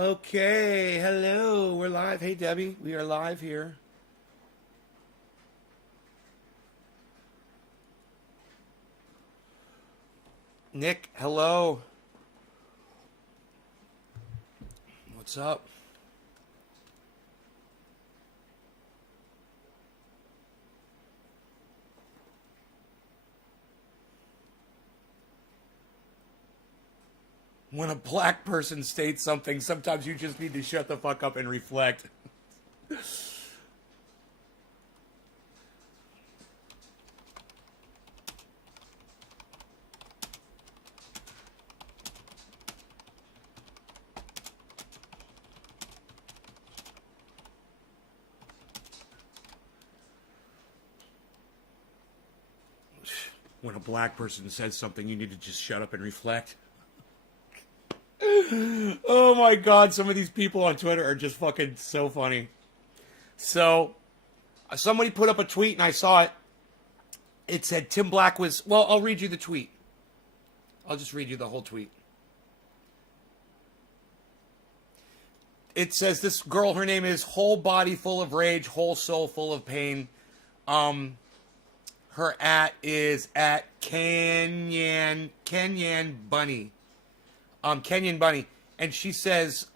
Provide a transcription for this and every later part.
Okay, hello, we're live. Hey, Debbie, we are live here. Nick, hello. What's up? When a black person states something, sometimes you just need to shut the fuck up and reflect. When a black person says something, you need to just shut up and reflect. Oh my god, some of these people on Twitter are just fucking so funny. So, somebody put up a tweet and I saw it. It said Tim Black was, well, I'll read you the tweet. I'll just read you the whole tweet. It says this girl, her name is Whole Body Full of Rage, Whole Soul Full of Pain. Her is at Kenyan Bunny. Kenyan Bunny. And she says,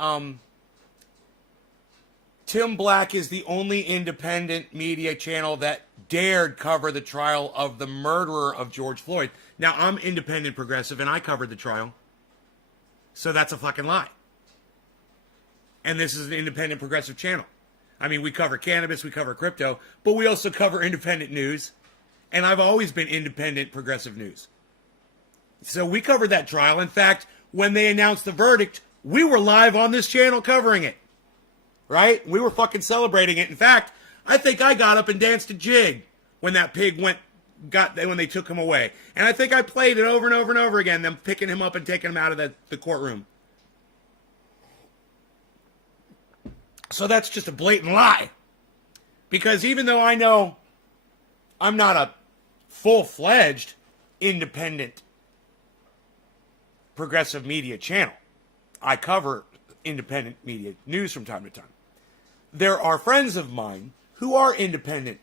Tim Black is the only independent media channel that dared cover the trial of the murderer of George Floyd. Now, I'm independent progressive and I covered the trial. So that's a fucking lie. And this is an independent progressive channel. I mean, we cover cannabis, we cover crypto, but we also cover independent news. And I've always been independent progressive news. So we covered that trial. In fact, when they announced the verdict, we were live on this channel covering it. Right? We were fucking celebrating it. In fact, I think I got up and danced a jig when that pig when they took him away. And I think I played it over and over and over again, them picking him up and taking him out of the courtroom. So that's just a blatant lie. Because even though I know I'm not a full-fledged independent progressive media channel, I cover independent media news from time to time. There are friends of mine who are independent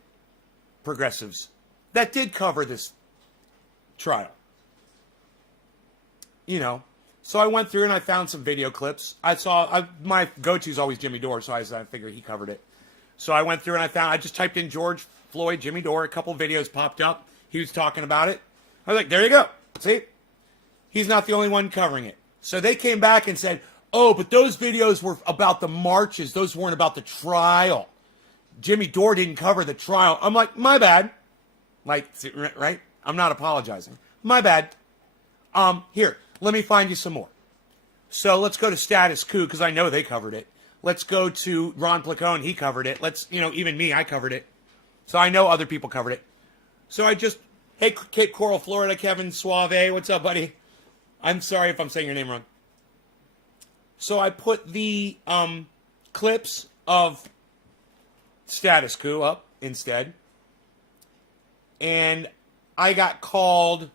progressives that did cover this trial. You know, so I went through and I found some video clips. My go-to is always Jimmy Dore, so I figured he covered it. So I went through and I just typed in George Floyd, Jimmy Dore, a couple videos popped up. He was talking about it. I was like, there you go. See? He's not the only one covering it. So they came back and said, oh, but those videos were about the marches. Those weren't about the trial. Jimmy Dore didn't cover the trial. I'm like, my bad. Like, right? I'm not apologizing. My bad. Here, let me find you some more. So let's go to Status Coup, because I know they covered it. Let's go to Ron Placone. He covered it. Even me, I covered it. So I know other people covered it. So hey, Cape Coral, Florida, Kevin Suave. What's up, buddy? I'm sorry if I'm saying your name wrong. So I put the clips of Status Coup up instead. And I got called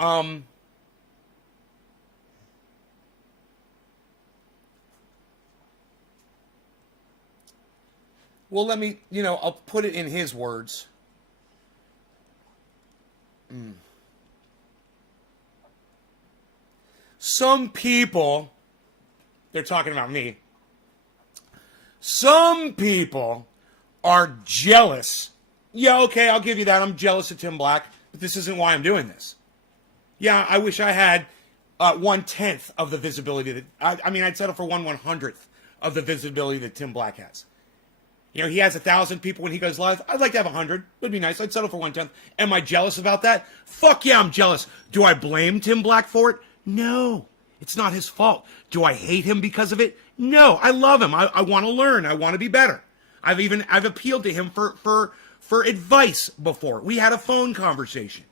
well, let me, I'll put it in his words. Some people, they're talking about me. Some people are jealous. Yeah, okay, I'll give you that. I'm jealous of Tim Black, but this isn't why I'm doing this. Yeah, I wish I had 1/10 of the visibility that, I'd settle for 1/100th of the visibility that Tim Black has. He has 1,000 people when he goes live. I'd like to have 100. Would be nice. I'd settle for 1/10. Am I jealous about that? Fuck yeah, I'm jealous. Do I blame Tim Black for it? No. It's not his fault. Do I hate him because of it? No. I love him. I want to learn. I want to be better. I've appealed to him for advice before. We had a phone conversation.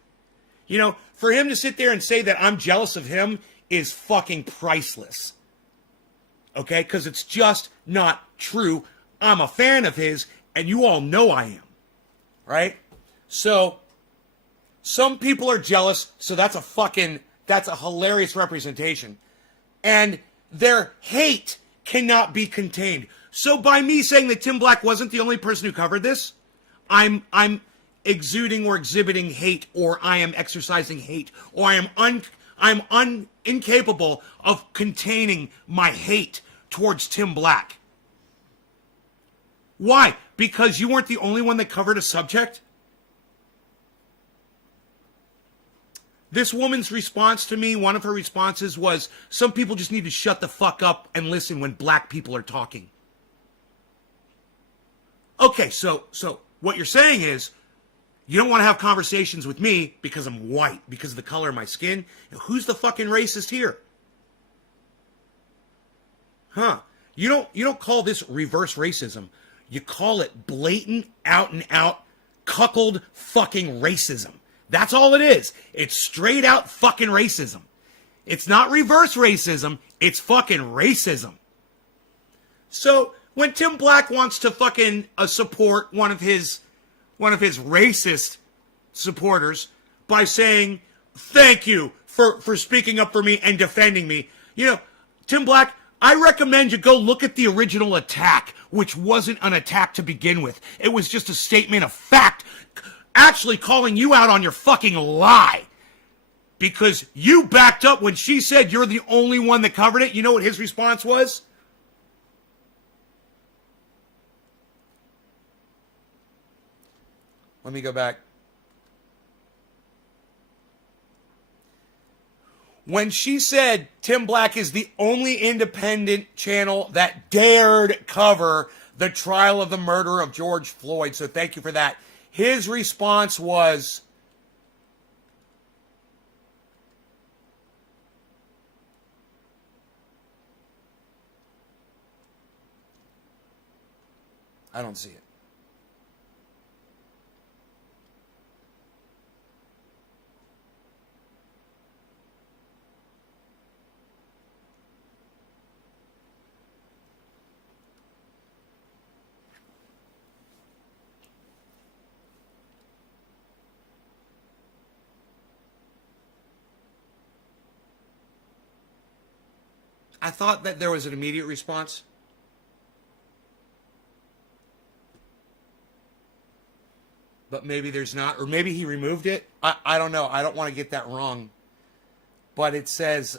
For him to sit there and say that I'm jealous of him is fucking priceless. Okay? Because it's just not true. I'm a fan of his, and you all know I am. Right? So, some people are jealous, so that's a hilarious representation. And their hate cannot be contained. So by me saying that Tim Black wasn't the only person who covered this, I'm exuding or exhibiting hate, or I am exercising hate, or I'm incapable of containing my hate towards Tim Black. Why? Because you weren't the only one that covered a subject? This woman's response to me, one of her responses was, some people just need to shut the fuck up and listen when black people are talking. Okay, so what you're saying is, you don't want to have conversations with me because I'm white, because of the color of my skin. Who's the fucking racist here? Huh? You don't call this reverse racism. You call it blatant, out and out, cuckold fucking racism. That's all it is. It's straight out fucking racism. It's not reverse racism. It's fucking racism. So when Tim Black wants to fucking support one of his racist supporters by saying, thank you for speaking up for me and defending me. You know, Tim Black, I recommend you go look at the original attack, which wasn't an attack to begin with. It was just a statement of fact, actually calling you out on your fucking lie. Because you backed up when she said you're the only one that covered it. You know what his response was? Let me go back. When she said Tim Black is the only independent channel that dared cover the trial of the murder of George Floyd, so thank you for that. His response was, I don't see it. I thought that there was an immediate response. But maybe there's not. Or maybe he removed it. I don't know. I don't want to get that wrong. But it says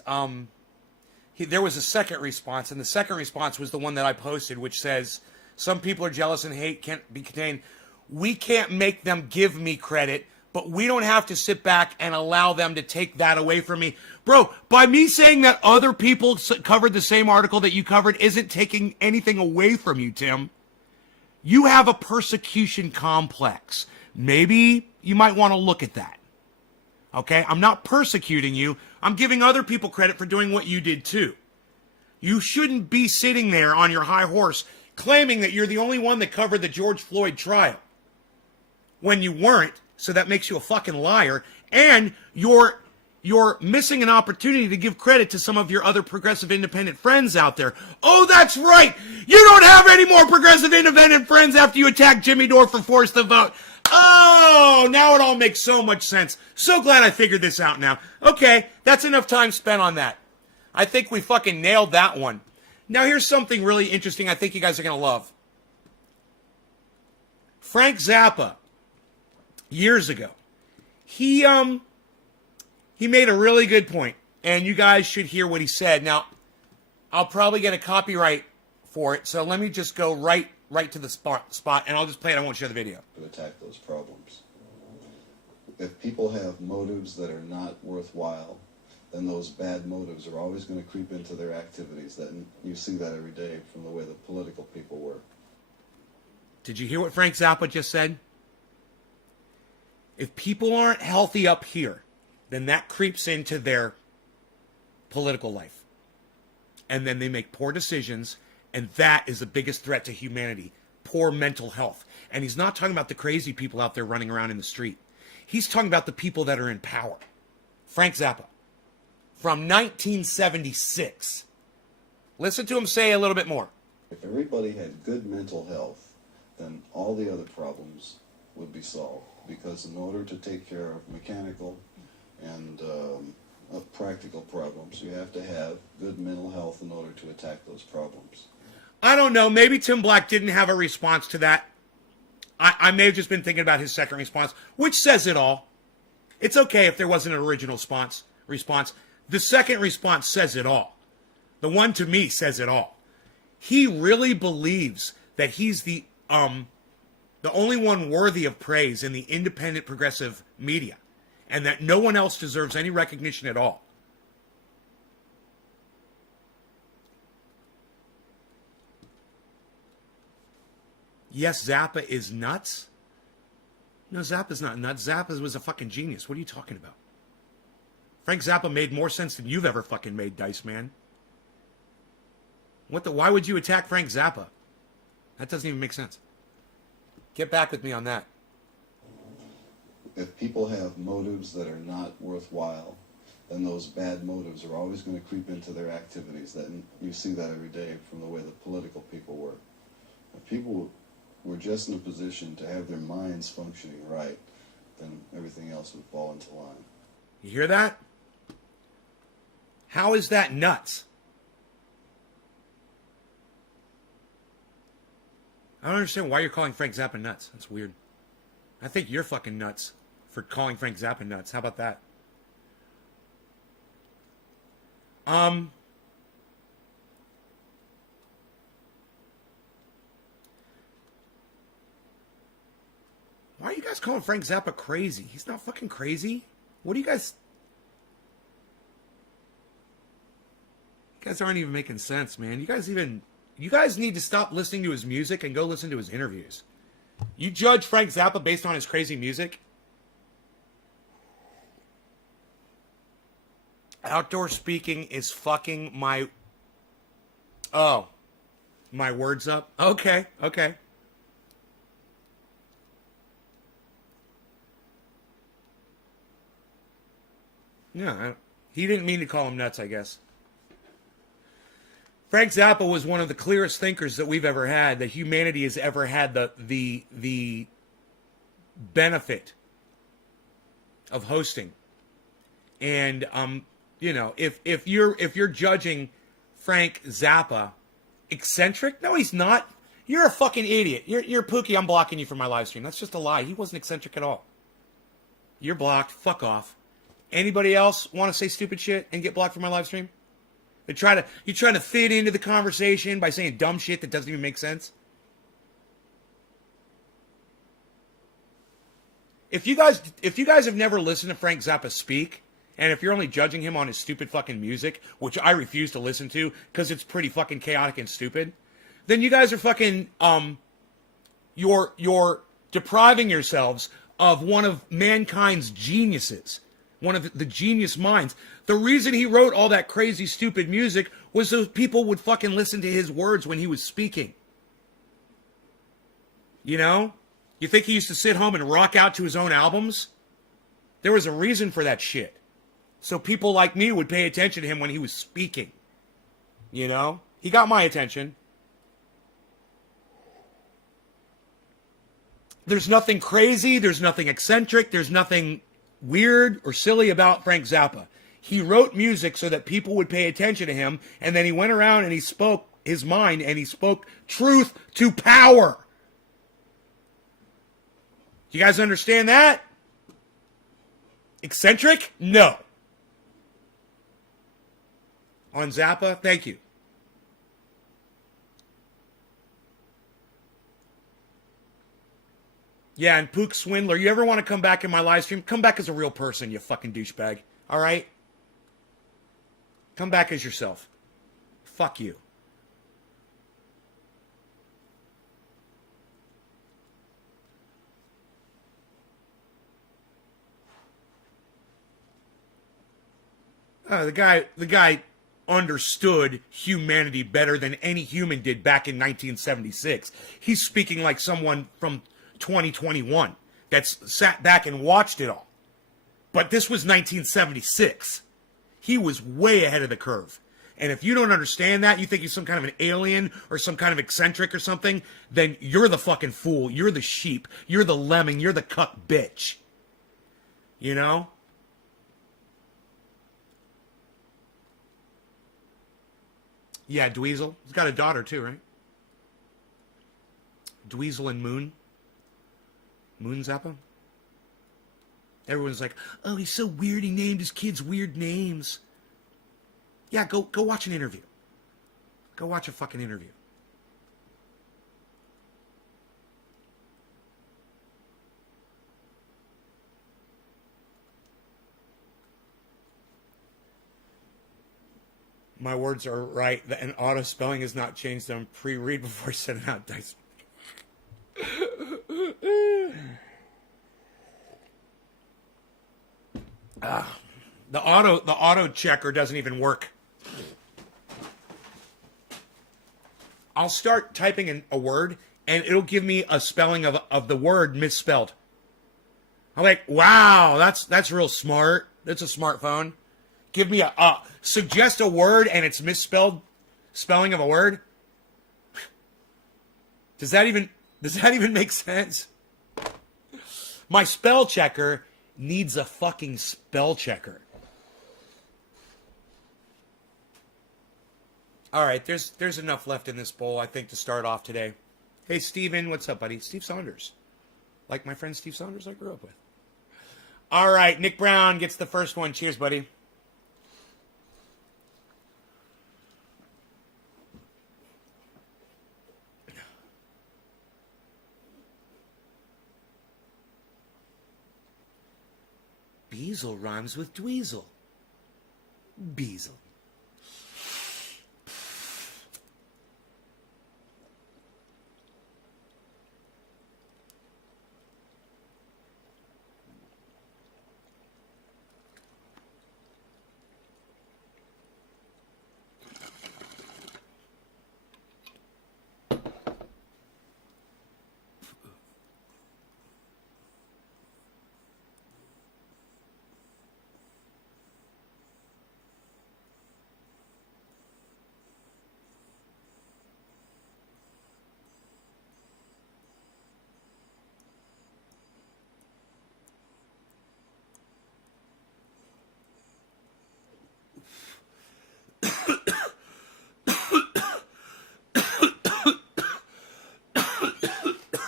there was a second response. And the second response was the one that I posted, which says, some people are jealous and hate can't be contained. We can't make them give me credit, but we don't have to sit back and allow them to take that away from me. Bro, by me saying that other people covered the same article that you covered isn't taking anything away from you, Tim. You have a persecution complex. Maybe you might want to look at that. Okay? I'm not persecuting you. I'm giving other people credit for doing what you did too. You shouldn't be sitting there on your high horse claiming that you're the only one that covered the George Floyd trial when you weren't. So that makes you a fucking liar, and you're missing an opportunity to give credit to some of your other progressive independent friends out there. Oh, that's right. You don't have any more progressive independent friends after you attacked Jimmy Dore for Force the Vote. Oh, now it all makes so much sense. So glad I figured this out now. Okay, that's enough time spent on that. I think we fucking nailed that one. Now here's something really interesting I think you guys are going to love. Frank Zappa, years ago, he made a really good point, and you guys should hear what he said. Now, I'll probably get a copyright for it, so let me just go right to the spot, and I'll just play it. I won't share the video. To attack those problems. If people have motives that are not worthwhile, then those bad motives are always going to creep into their activities. You see that every day from the way the political people work. Did you hear what Frank Zappa just said? If people aren't healthy up here, then that creeps into their political life. And then they make poor decisions, and that is the biggest threat to humanity, poor mental health. And he's not talking about the crazy people out there running around in the street. He's talking about the people that are in power. Frank Zappa, from 1976. Listen to him say a little bit more. If everybody had good mental health, then all the other problems would be solved. Because in order to take care of mechanical and practical problems. You have to have good mental health in order to attack those problems. I don't know. Maybe Tim Black didn't have a response to that. I may have just been thinking about his second response, which says it all. It's okay if there wasn't an original response. The second response says it all. The one to me says it all. He really believes that he's the only one worthy of praise in the independent progressive media, and that no one else deserves any recognition at all. Yes, Zappa is nuts. No, Zappa's not nuts. Zappa was a fucking genius. What are you talking about? Frank Zappa made more sense than you've ever fucking made, Dice Man. Why would you attack Frank Zappa? That doesn't even make sense. Get back with me on that. If people have motives that are not worthwhile, then those bad motives are always going to creep into their activities. You see that every day from the way the political people work. If people were just in a position to have their minds functioning right, then everything else would fall into line. You hear that? How is that nuts? I don't understand why you're calling Frank Zappa nuts. That's weird. I think you're fucking nuts for calling Frank Zappa nuts. How about that? Why are you guys calling Frank Zappa crazy? He's not fucking crazy. What do you guys... You guys aren't even making sense, man. You guys need to stop listening to his music and go listen to his interviews. You judge Frank Zappa based on his crazy music? Outdoor speaking is fucking my... Oh. My words up? Okay. Yeah, he didn't mean to call him nuts, I guess. Frank Zappa was one of the clearest thinkers that we've ever had, that humanity has ever had the benefit of hosting. And if you're judging Frank Zappa eccentric, no, he's not. You're a fucking idiot. You're Pookie. I'm blocking you from my live stream. That's just a lie. He wasn't eccentric at all. You're blocked. Fuck off. Anybody else want to say stupid shit and get blocked from my live stream? You're trying to fit into the conversation by saying dumb shit that doesn't even make sense. If you guys have never listened to Frank Zappa speak, and if you're only judging him on his stupid fucking music, which I refuse to listen to because it's pretty fucking chaotic and stupid, then you guys are fucking you're depriving yourselves of one of mankind's geniuses. One of the genius minds. The reason he wrote all that crazy, stupid music was so people would fucking listen to his words when he was speaking. You know? You think he used to sit home and rock out to his own albums? There was a reason for that shit. So people like me would pay attention to him when he was speaking. You know? He got my attention. There's nothing crazy. There's nothing eccentric. There's nothing weird or silly about Frank Zappa. He wrote music so that people would pay attention to him, and then he went around and he spoke his mind, and he spoke truth to power. You guys understand that? Eccentric? No. On Zappa? Thank you. Yeah, and Pook Swindler, you ever want to come back in my live stream? Come back as a real person, you fucking douchebag. All right? Come back as yourself. Fuck you. The guy understood humanity better than any human did back in 1976. He's speaking like someone from 2021 that's sat back and watched it all. But this was 1976. He was way ahead of the curve. And if you don't understand that, you think he's some kind of an alien or some kind of eccentric or something, then you're the fucking fool. You're the sheep. You're the lemming. You're the cuck bitch. You know? Yeah, Dweezil. He's got a daughter too, right? Dweezil and Moon. Moon Zappa. Everyone's like, oh, he's so weird. He named his kids weird names. Yeah, go watch an interview. Go watch a fucking interview. My words are right. And auto spelling has not changed them. Pre-read before sending out dice. The auto checker doesn't even work. I'll start typing in a word and it'll give me a spelling of the word misspelled. I'm like, wow, that's real smart. That's a smartphone. Give me suggest a word and it's misspelled spelling of a word. Does that even make sense? My spell checker needs a fucking spell checker. All right, there's enough left in this bowl, I think, to start off today. Hey, Steven, what's up, buddy? Steve Saunders. Like my friend Steve Saunders I grew up with. All right, Nick Brown gets the first one. Cheers, buddy. Beezle rhymes with Dweezil. Beezle.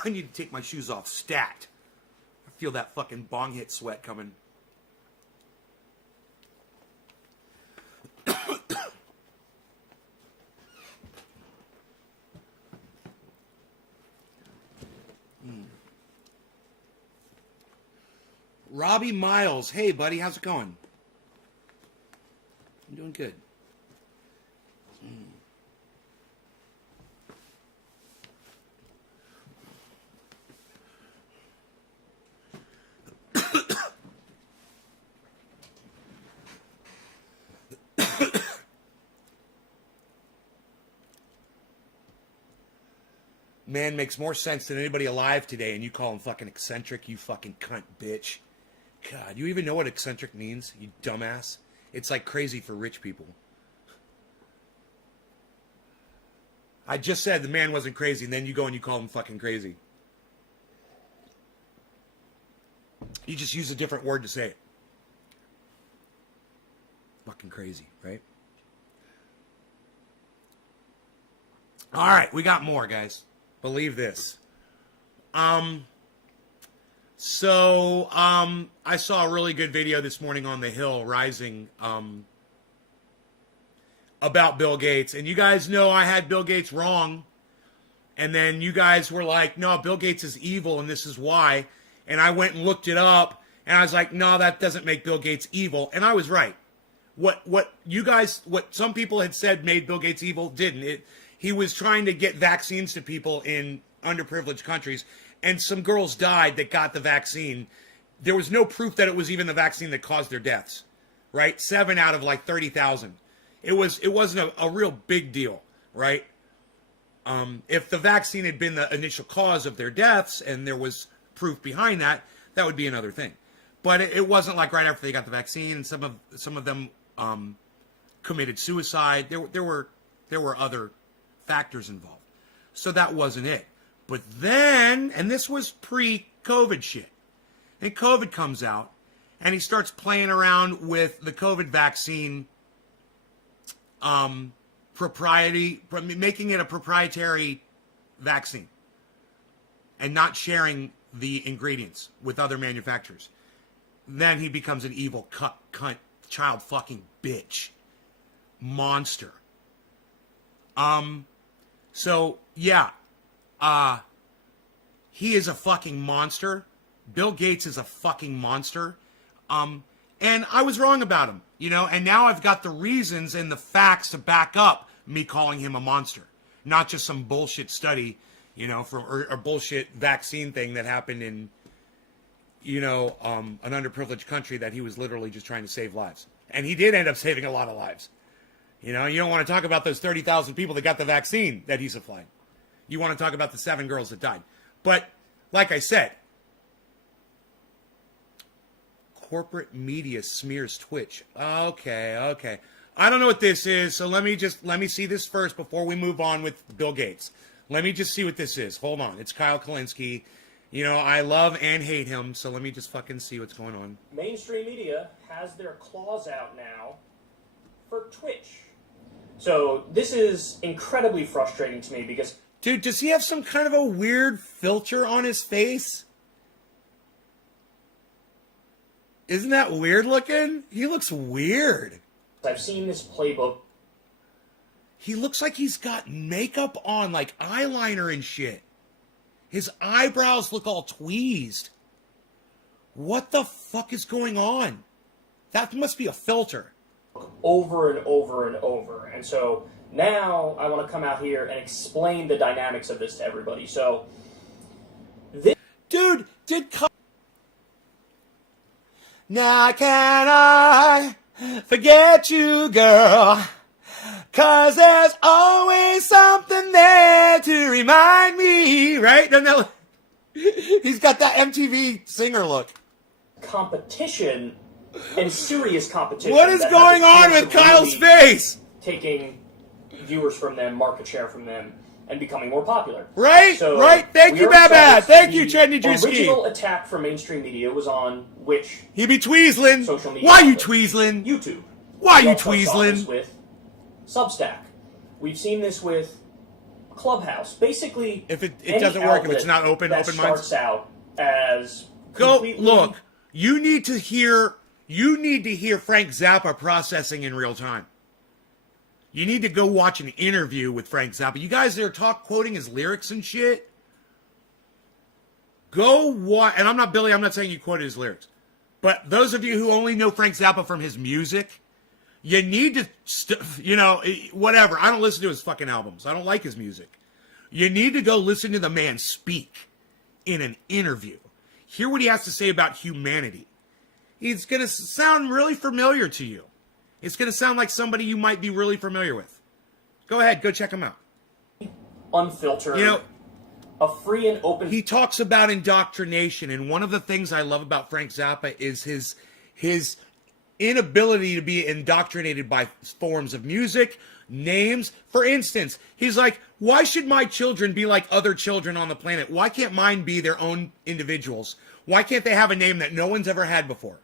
I need to take my shoes off. Stat. I feel that fucking bong hit sweat coming. Robbie Miles. Hey, buddy. How's it going? I'm doing good. Man makes more sense than anybody alive today, and you call him fucking eccentric, you fucking cunt bitch. God, you even know what eccentric means, you dumbass? It's like crazy for rich people. I just said the man wasn't crazy, and then you go and you call him fucking crazy. You just use a different word to say it. Fucking crazy, right? All right, we got more, guys. Believe this. I saw a really good video this morning on The Hill Rising about Bill Gates. And you guys know I had Bill Gates wrong. And then you guys were like, no, Bill Gates is evil and this is why. And I went and looked it up. And I was like, no, that doesn't make Bill Gates evil. And I was right. What some people had said made Bill Gates evil didn't. He was trying to get vaccines to people in underprivileged countries, and some girls died that got the vaccine. There was no proof that it was even the vaccine that caused their deaths, right? 7 out of like 30,000. It wasn't a real big deal, right? If the vaccine had been the initial cause of their deaths and there was proof behind that, that would be another thing. But it wasn't like right after they got the vaccine, and some of them committed suicide. There were other factors involved. So that wasn't it. But then, and this was pre-COVID shit, and COVID comes out, and he starts playing around with the COVID vaccine making it a proprietary vaccine and not sharing the ingredients with other manufacturers, then he becomes an evil cunt, child fucking bitch, monster. So yeah, he is a fucking monster. Bill Gates is a fucking monster. And I was wrong about him, you know, and now I've got the reasons and the facts to back up me calling him a monster, not just some bullshit study, you know, or bullshit vaccine thing that happened in, you know, an underprivileged country that he was literally just trying to save lives. And he did end up saving a lot of lives. You know, you don't want to talk about those 30,000 people that got the vaccine that he supplied. You want to talk about the 7 girls that died. But like I said, corporate media smears Twitch. Okay. I don't know what this is, so let me see this first before we move on with Bill Gates. Let me just see what this is. Hold on. It's Kyle Kalinske. You know, I love and hate him, so let me just fucking see what's going on. Mainstream media has their claws out now for Twitch. So this is incredibly frustrating to me because... Dude, does he have some kind of a weird filter on his face? Isn't that weird looking? He looks weird. I've seen this playbook. He looks like he's got makeup on, like eyeliner and shit. His eyebrows look all tweezed. What the fuck is going on? That must be a filter. Over and over and over. And so now I want to come out here and explain the dynamics of this to everybody. So, this... Dude, Now can I forget you, girl? 'Cause there's always something there to remind me, right? No, he's got that MTV singer look. Competition and serious competition. What is going on with Kyle's face? Taking viewers from them, market share from them, and becoming more popular. Right, so right. Thank you, Babad. Thank you, Trendy Drewski. The original attack from mainstream media was on which? He be tweezling. Social media. Why you tweezling? YouTube. Why you Also saw this tweezling? with Substack. We've seen this with Clubhouse. Basically, If it any doesn't work, if it's outlet not open that minds. starts out as Go completely... look. You need to hear Frank Zappa processing in real time. You need to go watch an interview with Frank Zappa. You guys that are quoting his lyrics and shit. Go watch, and I'm not saying you quoted his lyrics. But those of you who only know Frank Zappa from his music, you need to, whatever. I don't listen to his fucking albums. I don't like his music. You need to go listen to the man speak in an interview. Hear what he has to say about humanity. It's going to sound really familiar to you. It's going to sound like somebody you might be really familiar with. Go ahead, go check him out. Unfiltered. You know, a free and open... He talks about indoctrination, and one of the things I love about Frank Zappa is his inability to be indoctrinated by forms of music, names. For instance, he's like, why should my children be like other children on the planet? Why can't mine be their own individuals? Why can't they have a name that no one's ever had before?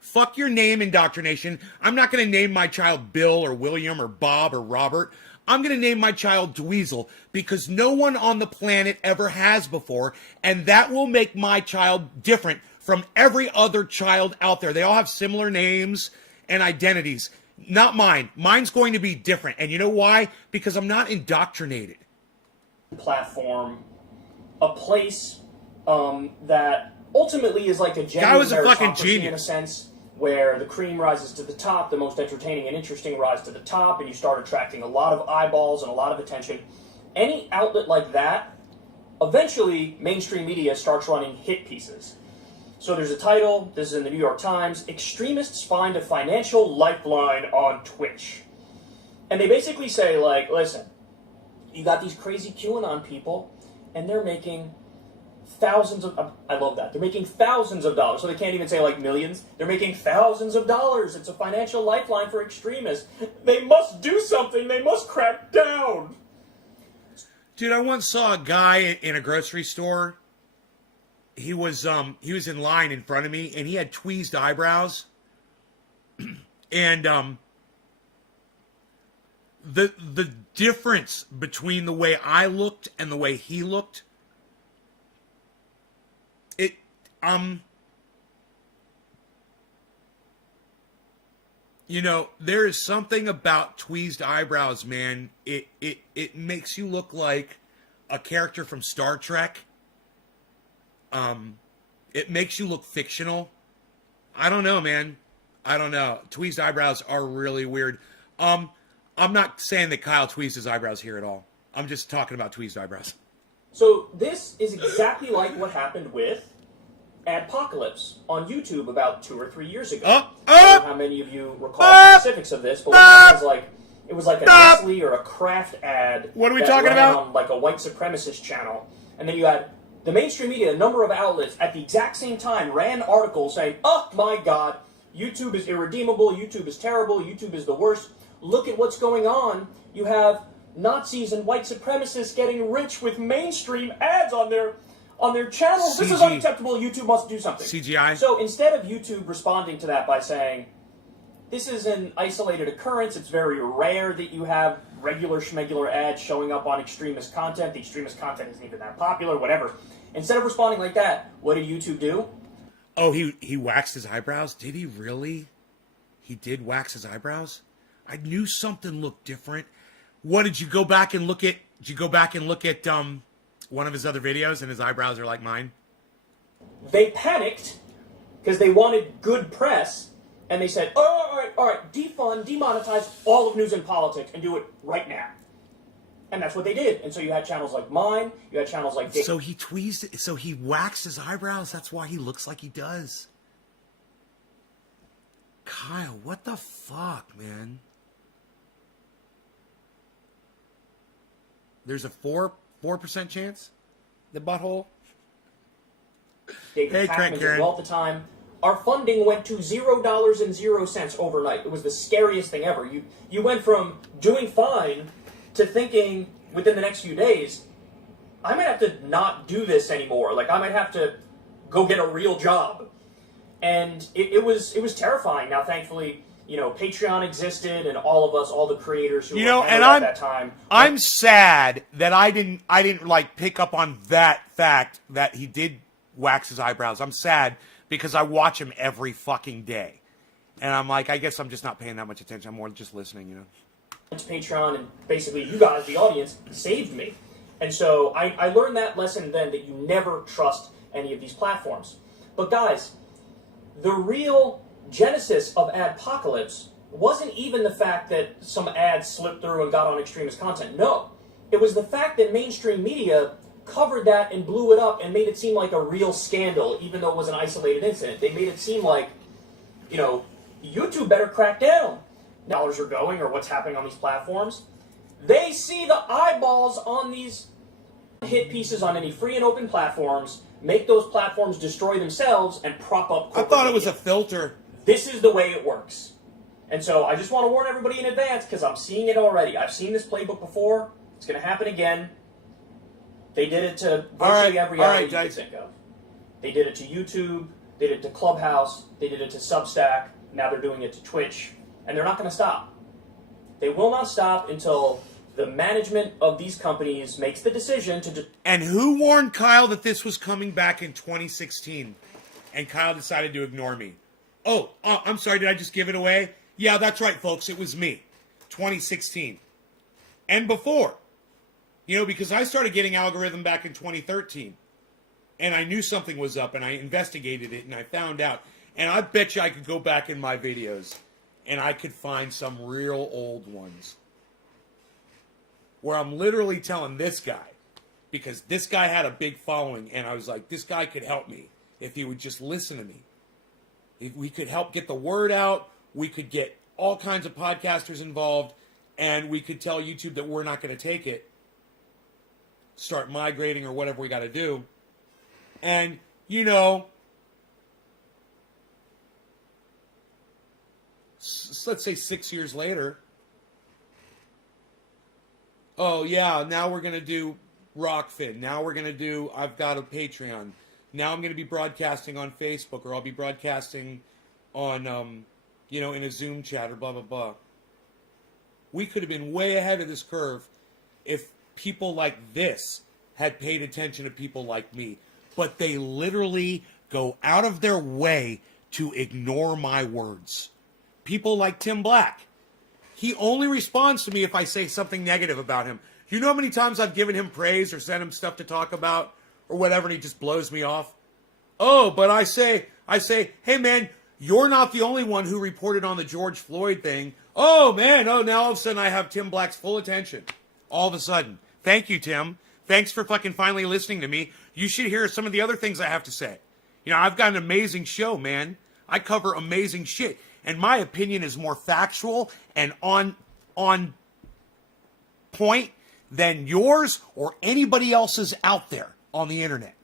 Fuck your name indoctrination. I'm not going to name my child Bill or William or Bob or Robert. I'm going to name my child Dweezil because no one on the planet ever has before, and that will make my child different from every other child out there. They all have similar names and identities. Not mine. Mine's going to be different. And you know why? Because I'm not indoctrinated. Platform, a place that ultimately is like a genuine Guy was a fucking meritocracy genius. in a sense, where the cream rises to the top, the most entertaining and interesting rise to the top, and you start attracting a lot of eyeballs and a lot of attention. Any outlet like that, eventually mainstream media starts running hit pieces. So there's a title, this is in the New York Times, Extremists Find a Financial Lifeline on Twitch. And they basically say, like, listen, you got these crazy QAnon people, and they're making thousands of... I love that. They're making thousands of dollars. So they can't even say, like, millions. They're making thousands of dollars. It's a financial lifeline for extremists. They must do something. They must crack down. Dude, I once saw a guy in a grocery store. He was in line in front of me, and he had tweezed eyebrows. And the difference between the way I looked and the way he looked, it you know, there is something about tweezed eyebrows, man. It makes you look like a character from Star Trek. It makes you look fictional. I don't know, man. I don't know. Tweezed eyebrows are really weird. I'm not saying that Kyle tweezed his eyebrows here at all. I'm just talking about tweezed eyebrows. So this is exactly like what happened with Adpocalypse on YouTube about 2 or 3 years ago. I don't know how many of you recall the specifics of this, but it was like a Nestle or a Kraft ad. What are we that talking ran about? On like a white supremacist channel, and then you had the mainstream media, a number of outlets at the exact same time ran articles saying, "Oh my God, YouTube is irredeemable. YouTube is terrible. YouTube is the worst. Look at what's going on. You have Nazis and white supremacists getting rich with mainstream ads on their channels. This is unacceptable. YouTube must do something." CGI. So instead of YouTube responding to that by saying, "This is an isolated occurrence. It's very rare that you have regular schmegular ads showing up on extremist content. The extremist content isn't even that popular, whatever." Instead of responding like that, what did YouTube do? Oh, he waxed his eyebrows? Did he really? He did wax his eyebrows? I knew something looked different. What did you go back and look at? Did you go back and look at one of his other videos and his eyebrows are like mine? They panicked because they wanted good press, and they said, all right, defund, demonetize all of news and politics and do it right now. And that's what they did. And so you had channels like mine, you had channels like... So he tweezed, so he waxed his eyebrows. That's why he looks like he does. Kyle, what the fuck, man? There's a 4% chance? The butthole? David Pakman as well at the time. Our funding went to $0.00 overnight. It was the scariest thing ever. You went from doing fine to thinking within the next few days, I might have to not do this anymore. Like, I might have to go get a real job. And it was terrifying. Now, thankfully, Patreon existed, and all of us, all the creators who were at that time. I'm sad that I didn't like pick up on that fact that he did wax his eyebrows. I'm sad because I watch him every fucking day, and I'm like, I guess I'm just not paying that much attention. I'm more just listening, To Patreon, and basically, you guys, the audience, saved me, and so I learned that lesson then, that you never trust any of these platforms. But guys, the real genesis of Adpocalypse wasn't even the fact that some ads slipped through and got on extremist content. No. It was the fact that mainstream media covered that and blew it up and made it seem like a real scandal, even though it was an isolated incident. They made it seem like, YouTube better crack down. Dollars are going, or what's happening on these platforms. They see the eyeballs on these hit pieces on any free and open platforms, make those platforms destroy themselves, and prop up corporate I thought it was media. a filter. This is the way it works. And so I just want to warn everybody in advance, because I'm seeing it already. I've seen this playbook before. It's going to happen again. They did it to virtually every outlet you could think of. They did it to YouTube. They did it to Clubhouse. They did it to Substack. Now they're doing it to Twitch. And they're not going to stop. They will not stop until the management of these companies makes the decision to... And who warned Kyle that this was coming back in 2016? And Kyle decided to ignore me. Oh, I'm sorry, did I just give it away? Yeah, that's right, folks, it was me. 2016. And before. Because I started getting algorithm back in 2013. And I knew something was up, and I investigated it, and I found out. And I bet you I could go back in my videos, and I could find some real old ones. Where I'm literally telling this guy, because this guy had a big following, and I was like, this guy could help me if he would just listen to me. If we could help get the word out, we could get all kinds of podcasters involved, and we could tell YouTube that we're not going to take it, start migrating or whatever we got to do. And, let's say 6 years later, oh yeah, now we're going to do Rockfin. Now we're going to do, I've got a Patreon. Now I'm going to be broadcasting on Facebook, or I'll be broadcasting on, in a Zoom chat, or blah, blah, blah. We could have been way ahead of this curve if people like this had paid attention to people like me. But they literally go out of their way to ignore my words. People like Tim Black. He only responds to me if I say something negative about him. You know how many times I've given him praise or sent him stuff to talk about or whatever, and he just blows me off? Oh, but I say, hey man, you're not the only one who reported on the George Floyd thing. Oh man, oh now all of a sudden I have Tim Black's full attention. All of a sudden. Thank you, Tim. Thanks for fucking finally listening to me. You should hear some of the other things I have to say. You know, I've got an amazing show, man. I cover amazing shit. And my opinion is more factual and on point than yours or anybody else's out there on the internet.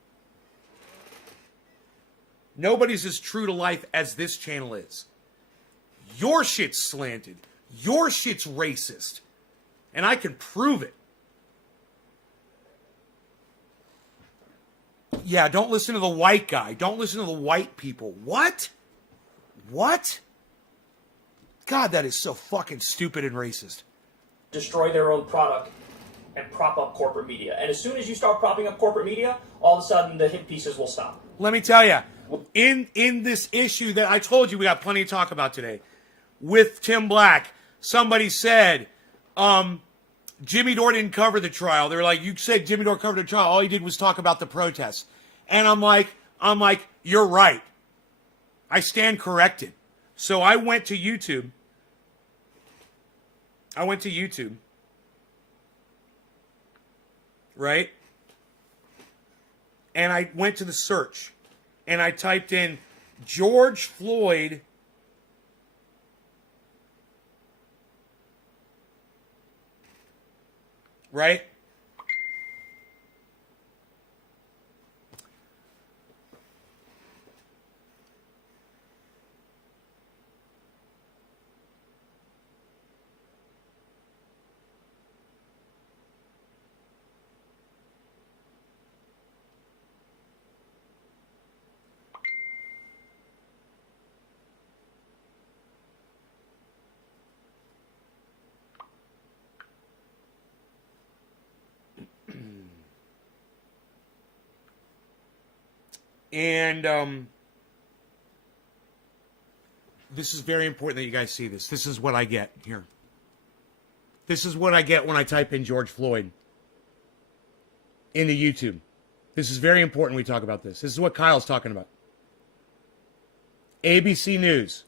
Nobody's as true to life as this channel is. Your shit's slanted. Your shit's racist. And I can prove it. Yeah, don't listen to the white guy. Don't listen to the white people. What? What? God, that is so fucking stupid and racist. Destroy their own product and prop up corporate media. And as soon as you start propping up corporate media, all of a sudden the hit pieces will stop. Let me tell you, in this issue that I told you we got plenty to talk about today, with Tim Black, somebody said, Jimmy Dore didn't cover the trial. They're like, you said Jimmy Dore covered the trial. All he did was talk about the protests. And I'm like, you're right. I stand corrected. So I went to YouTube. Right? And I went to the search. And I typed in George Floyd right? And this is very important that you guys see this. This is what I get here. This is what I get when I type in George Floyd into YouTube. This is very important we talk about this. This is what Kyle's talking about. ABC News.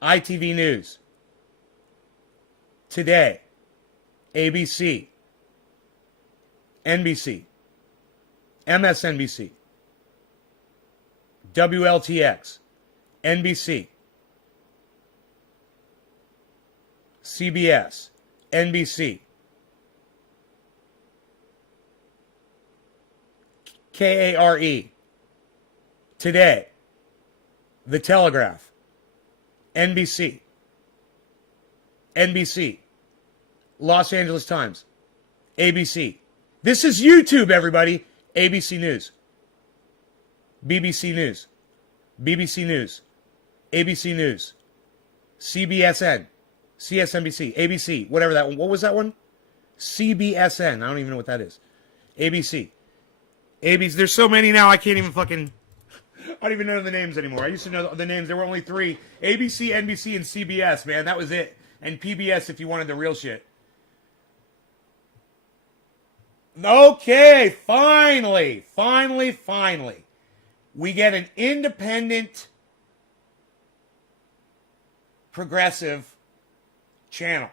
ITV News. Today. ABC. NBC. MSNBC, WLTX, NBC, CBS, NBC, KARE, Today, The Telegraph, NBC, Los Angeles Times, ABC. This is YouTube, everybody. ABC News, BBC News, BBC News, ABC News, CBSN, CSNBC, ABC, whatever that one. What was that one? CBSN. I don't even know what that is. ABC. ABC. There's so many now I can't even fucking... I don't even know the names anymore. I used to know the names. There were only 3. ABC, NBC, and CBS, man. That was it. And PBS if you wanted the real shit. Okay, finally. We get an independent, progressive channel.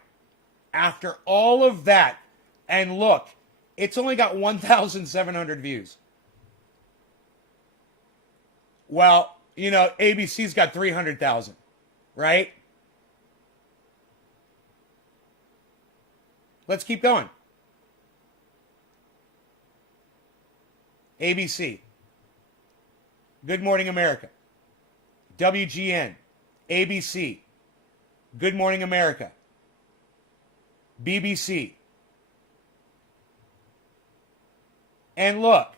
After all of that, and look, it's only got 1,700 views. Well, you know, ABC's got 300,000, right? Let's keep going. ABC, Good Morning America, WGN, ABC, Good Morning America, BBC. And look,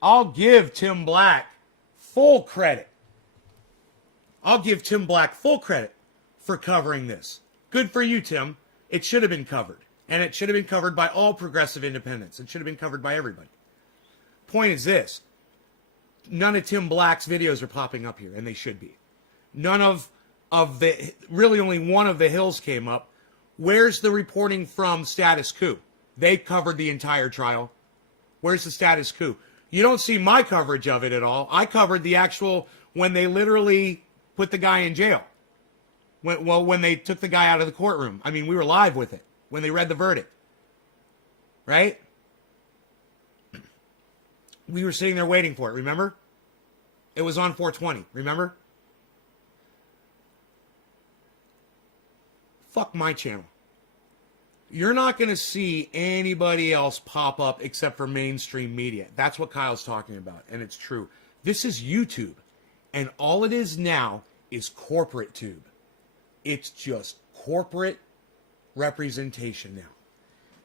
I'll give Tim Black full credit. I'll give Tim Black full credit for covering this. Good for you, Tim. It should have been covered. And it should have been covered by all progressive independents. It should have been covered by everybody. Point is this. None of Tim Black's videos are popping up here, and they should be. None of the, really only one of the Hills came up. Where's the reporting from Status Coup? They covered the entire trial. Where's the Status Coup? You don't see my coverage of it at all. I covered the actual, when they literally put the guy in jail. When they took the guy out of the courtroom. I mean, we were live with it when they read the verdict. Right? We were sitting there waiting for it, remember? It was on 420, remember? Fuck my channel. You're not going to see anybody else pop up except for mainstream media. That's what Kyle's talking about, and it's true. This is YouTube, and all it is now is corporate tube. It's just corporate representation now.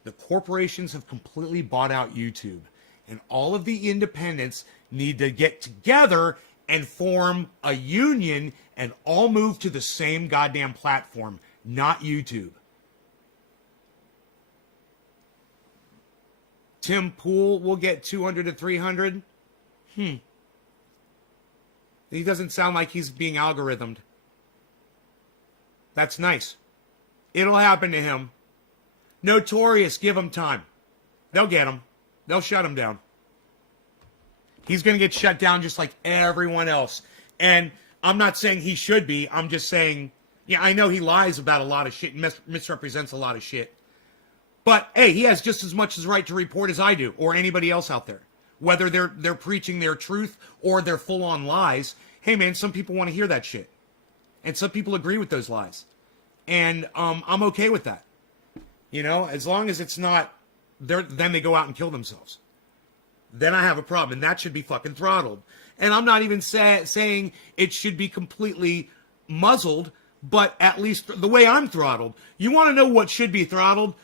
The corporations have completely bought out YouTube, and all of the independents need to get together and form a union and all move to the same goddamn platform, not YouTube. Tim Pool will get 200 to 300. He doesn't sound like he's being algorithmed. That's nice. It'll happen to him. Notorious, give him time. They'll get him. They'll shut him down. He's going to get shut down just like everyone else. And I'm not saying he should be. I'm just saying, yeah, I know he lies about a lot of shit and misrepresents a lot of shit. But, hey, he has just as much as right to report as I do or anybody else out there. Whether they're preaching their truth or they're full-on lies. Hey, man, some people want to hear that shit. And some people agree with those lies. And I'm okay with that. You know, as long as it's not, then they go out and kill themselves. Then I have a problem. And that should be fucking throttled. And I'm not even saying it should be completely muzzled, but at least the way I'm throttled. You want to know what should be throttled?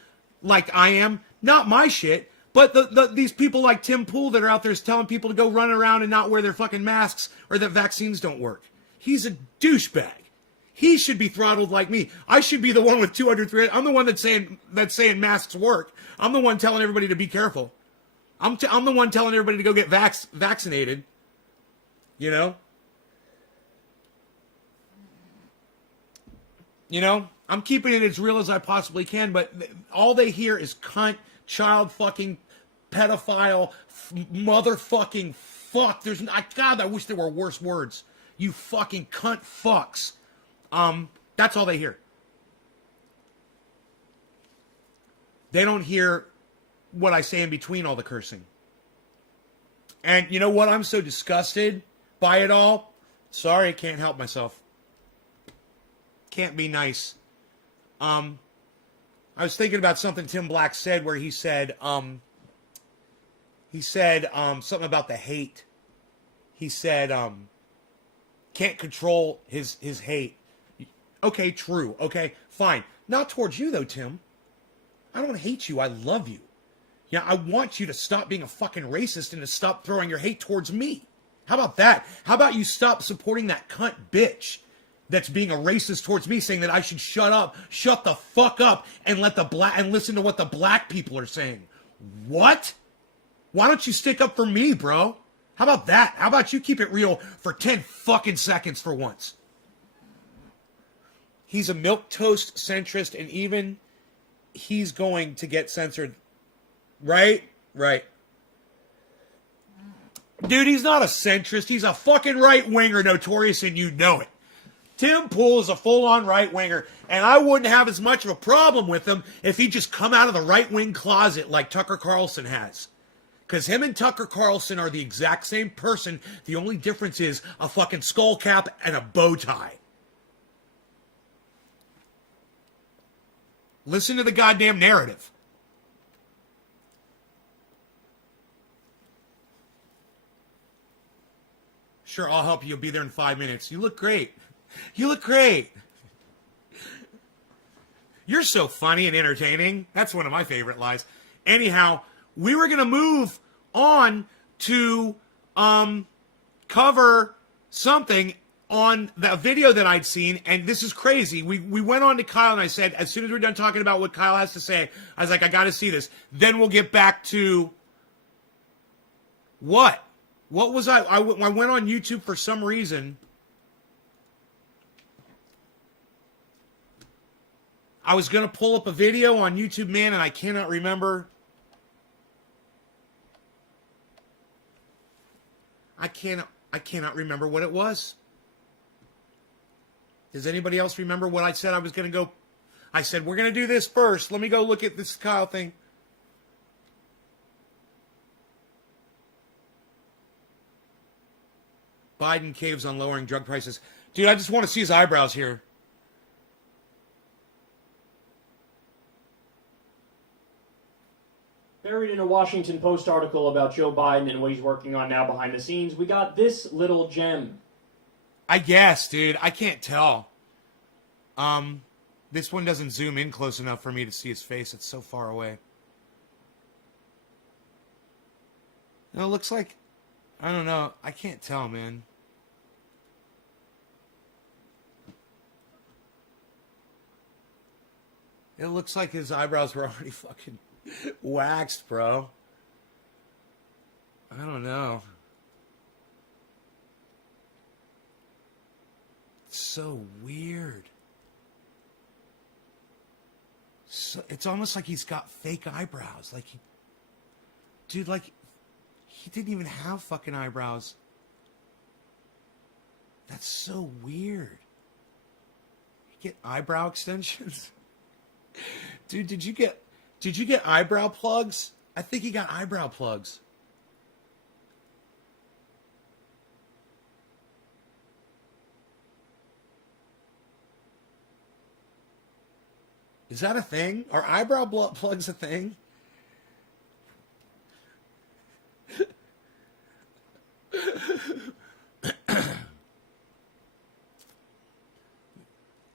Like I am? Not my shit, but these people like Tim Pool that are out there telling people to go run around and not wear their fucking masks or that vaccines don't work. He's a douchebag. He should be throttled like me. I should be the one with 200, 300. I'm the one that's saying masks work. I'm the one telling everybody to be careful. I'm the one telling everybody to go get vaccinated. You know? You know? I'm keeping it as real as I possibly can, but all they hear is cunt, child fucking, pedophile, motherfucking fuck. God, I wish there were worse words. You fucking cunt fucks. That's all they hear. They don't hear what I say in between all the cursing. And you know what? I'm so disgusted by it all. Sorry, I can't help myself. Can't be nice. I was thinking about something Tim Black said where he said something about the hate. He said, can't control his hate. Okay, true. Okay, fine. Not towards you though, Tim. I don't hate you. I love you. Yeah, I want you to stop being a fucking racist and to stop throwing your hate towards me. How about that? How about you stop supporting that cunt bitch that's being a racist towards me, saying that I should shut the fuck up, and listen to what the black people are saying. What? Why don't you stick up for me, bro? How about that? How about you keep it real for 10 fucking seconds for once? He's a milquetoast centrist, and even he's going to get censored. Right? Right. Dude, he's not a centrist. He's a fucking right-winger, Notorious, and you know it. Tim Pool is a full-on right-winger, and I wouldn't have as much of a problem with him if he'd just come out of the right-wing closet like Tucker Carlson has. Because him and Tucker Carlson are the exact same person. The only difference is a fucking skull cap and a bow tie. Listen to the goddamn narrative. Sure, I'll help you. You'll be there in 5 minutes. You look great. You look great. You're so funny and entertaining. That's one of my favorite lies. Anyhow, we were going to move on to cover something, on the video that I'd seen, and this is crazy. We went on to Kyle, and I said, as soon as we're done talking about what Kyle has to say, I was like, I got to see this. Then we'll get back to what? What was I went on YouTube for some reason. I was going to pull up a video on YouTube, man, and I cannot remember. I cannot remember what it was. Does anybody else remember what I said I was going to go? I said, we're going to do this first. Let me go look at this Kyle thing. Biden caves on lowering drug prices. Dude, I just want to see his eyebrows here. Buried in a Washington Post article about Joe Biden and what he's working on now behind the scenes, we got this little gem. I guess, dude. I can't tell. This one doesn't zoom in close enough for me to see his face. It's so far away. No, it looks like... I don't know. I can't tell, man. It looks like his eyebrows were already fucking waxed, bro. I don't know. It's so weird. So, it's almost like he's got fake eyebrows. Like, dude, like, he didn't even have fucking eyebrows. That's so weird. You get eyebrow extensions? Dude, did you get eyebrow plugs? I think he got eyebrow plugs. Is that a thing? Are eyebrow plugs a thing?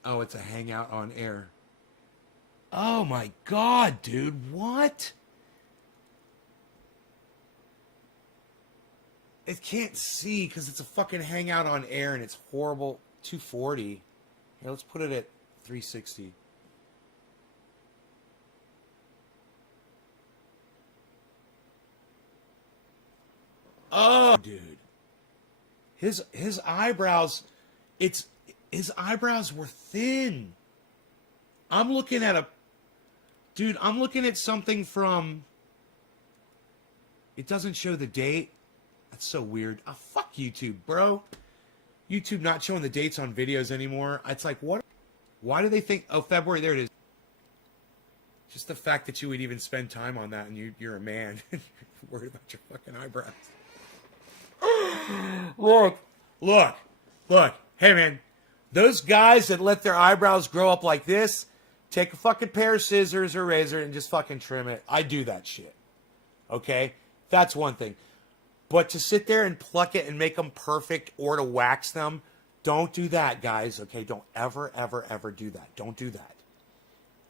Oh, it's a hangout on air. Oh my God, dude, what? It can't see because it's a fucking hangout on air and it's horrible. 240. Here, let's put it at 360. Oh, dude. His eyebrows, his eyebrows were thin. I'm looking at something from, it doesn't show the date. That's so weird. Oh, fuck YouTube, bro. YouTube not showing the dates on videos anymore. It's like, what? Why do they think, oh, February, there it is. Just the fact that you would even spend time on that and you're a man. You're worried about your fucking eyebrows. Look. Hey, man. Those guys that let their eyebrows grow up like this, take a fucking pair of scissors or razor and just fucking trim it. I do that shit. Okay? That's one thing. But to sit there and pluck it and make them perfect or to wax them, don't do that, guys. Okay? Don't ever, ever, ever do that. Don't do that.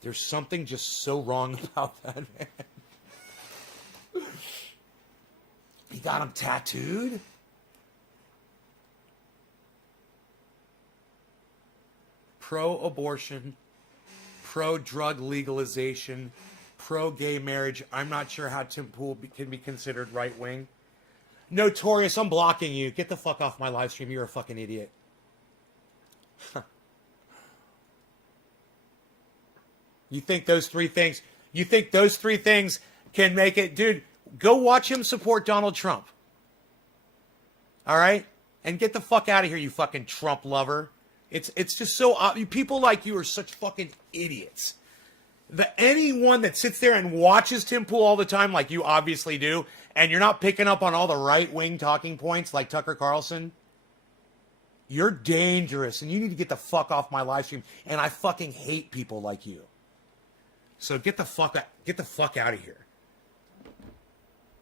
There's something just so wrong about that, man. He got them tattooed? Pro-abortion, pro-drug legalization, pro-gay marriage. I'm not sure how Tim Pool can be considered right-wing. Notorious, I'm blocking you. Get the fuck off my live stream. You're a fucking idiot. You think those three things can make it? Dude, go watch him support Donald Trump. All right? And get the fuck out of here, you fucking Trump lover. It's just so people like you are such fucking idiots. Anyone that sits there and watches Tim Pool all the time, like you obviously do, and you're not picking up on all the right-wing talking points like Tucker Carlson, you're dangerous, and you need to get the fuck off my live stream. And I fucking hate people like you. So get the fuck out of here.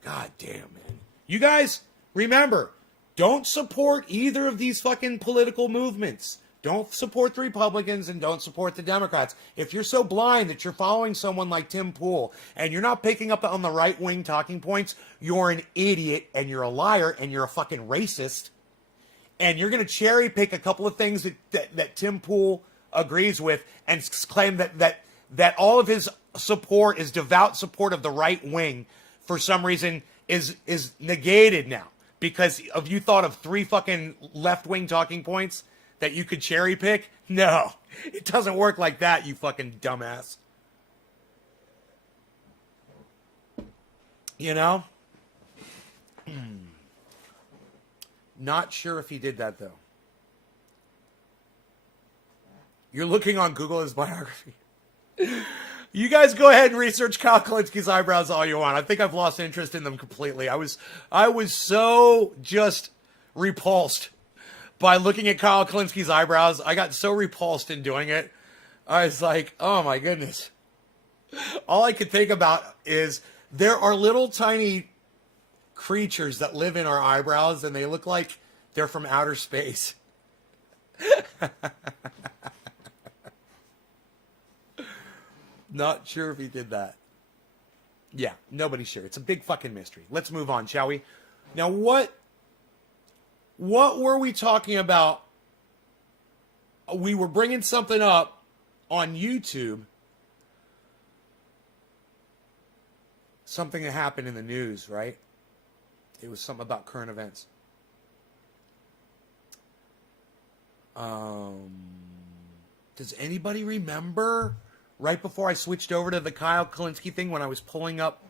God damn, man. You guys, remember, don't support either of these fucking political movements. Don't support the Republicans and don't support the Democrats. If you're so blind that you're following someone like Tim Pool and you're not picking up on the right-wing talking points, you're an idiot and you're a liar and you're a fucking racist and you're going to cherry pick a couple of things that Tim Pool agrees with and claim that all of his support is devout support of the right wing for some reason is negated now because of you thought of 3 fucking left-wing talking points that you could cherry pick? No, it doesn't work like that, you fucking dumbass. You know? Not sure if he did that, though. You're looking on Google his biography. You guys go ahead and research Kyle Kalinski's eyebrows all you want. I think I've lost interest in them completely. I was so just repulsed by looking at Kyle Kalinski's eyebrows. I got so repulsed in doing it. I was like, oh my goodness. All I could think about is there are little tiny creatures that live in our eyebrows and they look like they're from outer space. Not sure if he did that. Yeah, nobody's sure. It's a big fucking mystery. Let's move on, shall we? Now, what were we talking about? We were bringing something up on YouTube. Something that happened in the news, right? It was something about current events. Does anybody remember right before I switched over to the Kyle Kalinske thing when I was pulling up?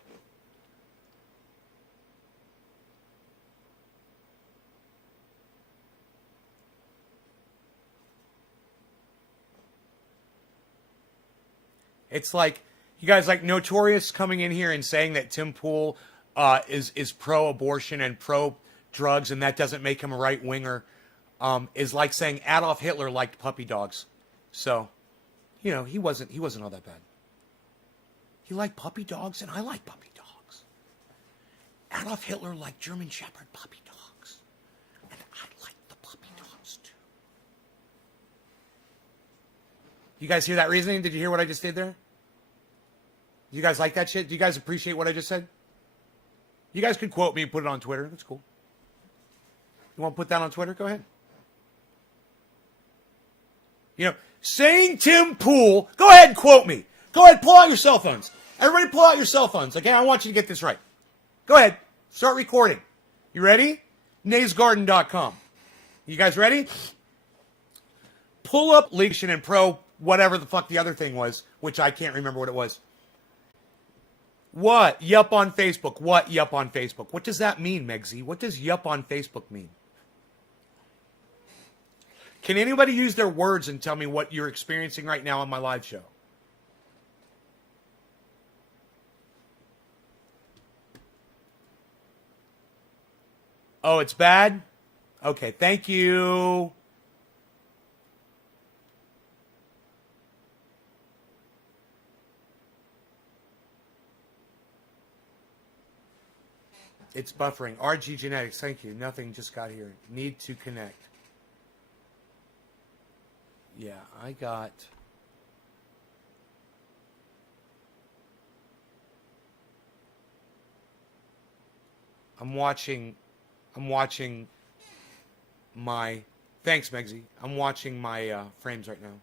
It's like, you guys like Notorious coming in here and saying that Tim Pool is pro-abortion and pro-drugs and that doesn't make him a right-winger, is like saying Adolf Hitler liked puppy dogs. So, you know, he wasn't all that bad. He liked puppy dogs and I like puppy dogs. Adolf Hitler liked German Shepherd puppy dogs. And I like the puppy dogs too. You guys hear that reasoning? Did you hear what I just did there? You guys like that shit? Do you guys appreciate what I just said? You guys could quote me and put it on Twitter. That's cool. You want to put that on Twitter? Go ahead. You know, saying Tim Pool, go ahead and quote me. Go ahead, pull out your cell phones. Everybody pull out your cell phones. Okay, I want you to get this right. Go ahead. Start recording. You ready? NaysGarden.com. You guys ready? Pull up Legion and Pro, whatever the fuck the other thing was, which I can't remember what it was. What? Yup on Facebook. What? Yup on Facebook. What does that mean, Megsy? What does yup on Facebook mean? Can anybody use their words and tell me what you're experiencing right now on my live show? Oh, it's bad? Okay, thank you. It's buffering. RG Genetics, thank you. Nothing, just got here. Need to connect. Yeah, I got... I'm watching my... Thanks, Megsy. I'm watching my frames right now.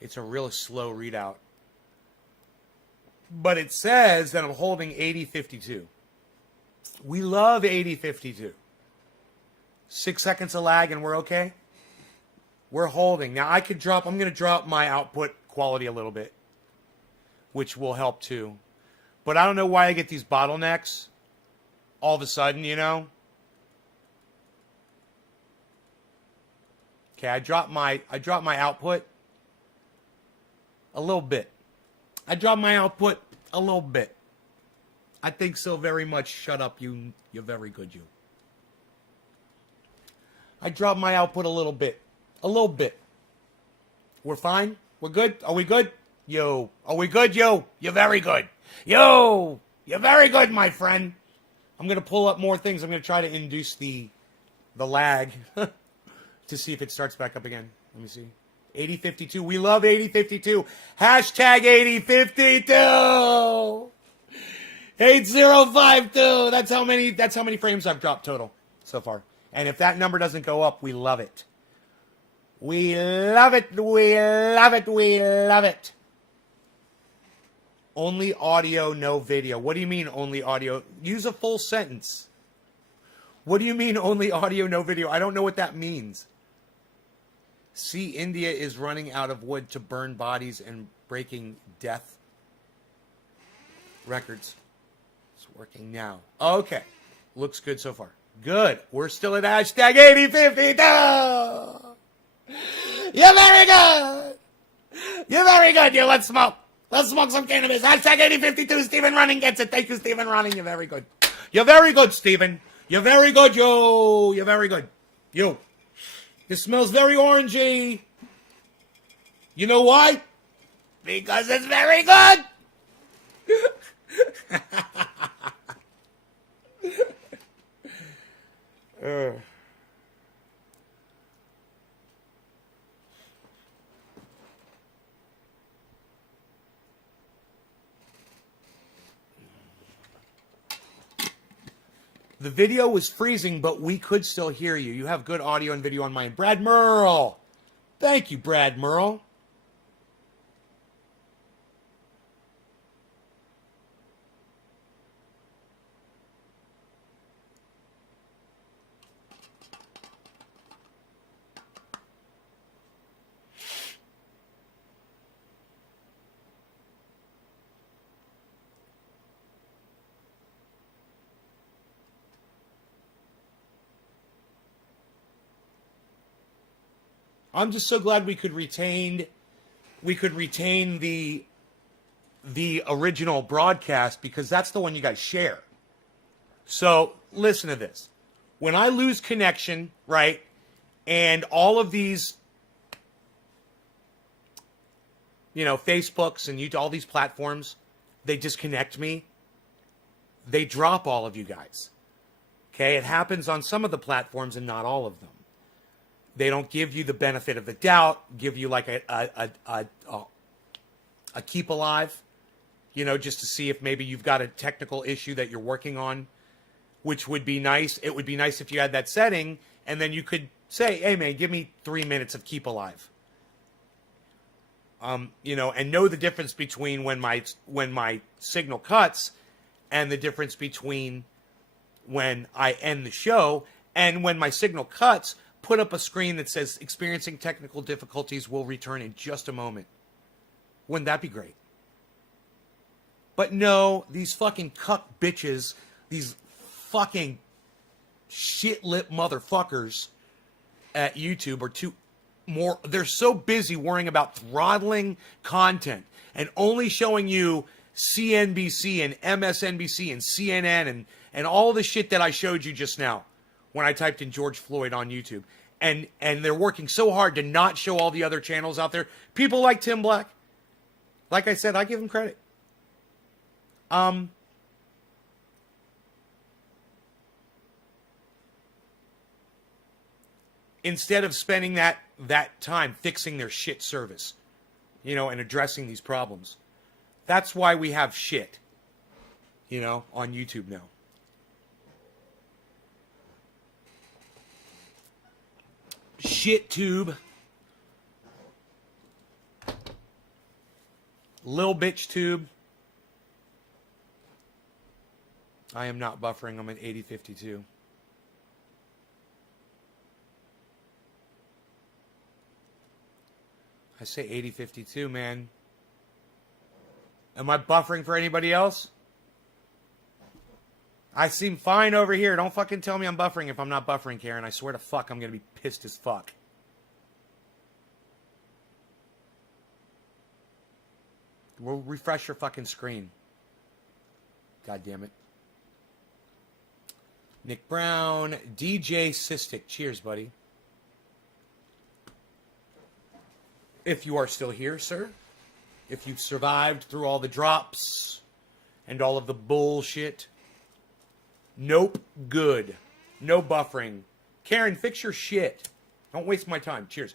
It's a real slow readout. But it says that I'm holding 8052. We love 8052. 6 seconds of lag and we're okay? We're holding. Now I'm going to drop my output quality a little bit, which will help too. But I don't know why I get these bottlenecks all of a sudden, you know? Okay, I dropped my output a little bit. I dropped my output a little bit. I think so very much. Shut up, you're very good, you. I dropped my output a little bit. A little bit. We're fine? We're good? Are we good? Yo. Are we good, yo? You're very good. Yo! You're very good, my friend. I'm going to pull up more things. I'm going to try to induce the lag to see if it starts back up again. Let me see. 8052. We love 8052. Hashtag 8052. 8052. That's how many frames I've dropped total so far. And if that number doesn't go up, we love it. We love it. We love it. We love it. Only audio, no video. What do you mean only audio? Use a full sentence. What do you mean only audio, no video? I don't know what that means. See, India is running out of wood to burn bodies and breaking death records. It's working now. Okay. Looks good so far. Good. We're still at hashtag 8052. You're very good. You're very good. You let's smoke. Let's smoke some cannabis. Hashtag 8052. Stephen Running gets it. Thank you, Stephen Running. You're very good. You're very good, Stephen. You're very good, yo. You're very good. You. It smells very orangey. You know why? Because it's very good. The video was freezing, but we could still hear you. You have good audio and video on mine. Brad Merle. Thank you, Brad Merle. I'm just so glad we could retain the original broadcast, because that's the one you guys share. So listen to this. When I lose connection, right, and all of these, Facebooks and all these platforms, they disconnect me, they drop all of you guys. Okay, it happens on some of the platforms and not all of them. They don't give you the benefit of the doubt, give you like a keep alive, just to see if maybe you've got a technical issue that you're working on, which would be nice. It would be nice if you had that setting, and then you could say, hey, man, give me 3 minutes of keep alive. And know the difference between when my signal cuts and the difference between when I end the show. And when my signal cuts, put up a screen that says experiencing technical difficulties, will return in just a moment. Wouldn't that be great? But no, these fucking cuck bitches, these fucking shit-lip motherfuckers at YouTube they're so busy worrying about throttling content and only showing you CNBC and MSNBC and CNN and all the shit that I showed you just now when I typed in George Floyd on YouTube. And they're working so hard to not show all the other channels out there. People like Tim Black. Like I said, I give him credit. Instead of spending that time fixing their shit service, and addressing these problems. That's why we have shit, on YouTube now. Shit tube. Lil bitch tube. I am not buffering. I'm at 8052. I say 8052, man. Am I buffering for anybody else? I seem fine over here. Don't fucking tell me I'm buffering if I'm not buffering, Karen. I swear to fuck, I'm going to be pissed as fuck. We'll refresh your fucking screen. God damn it. Nick Brown, DJ Cystic. Cheers, buddy. If you are still here, sir. If you've survived through all the drops and all of the bullshit. Nope, good. No buffering. Karen, fix your shit. Don't waste my time. Cheers.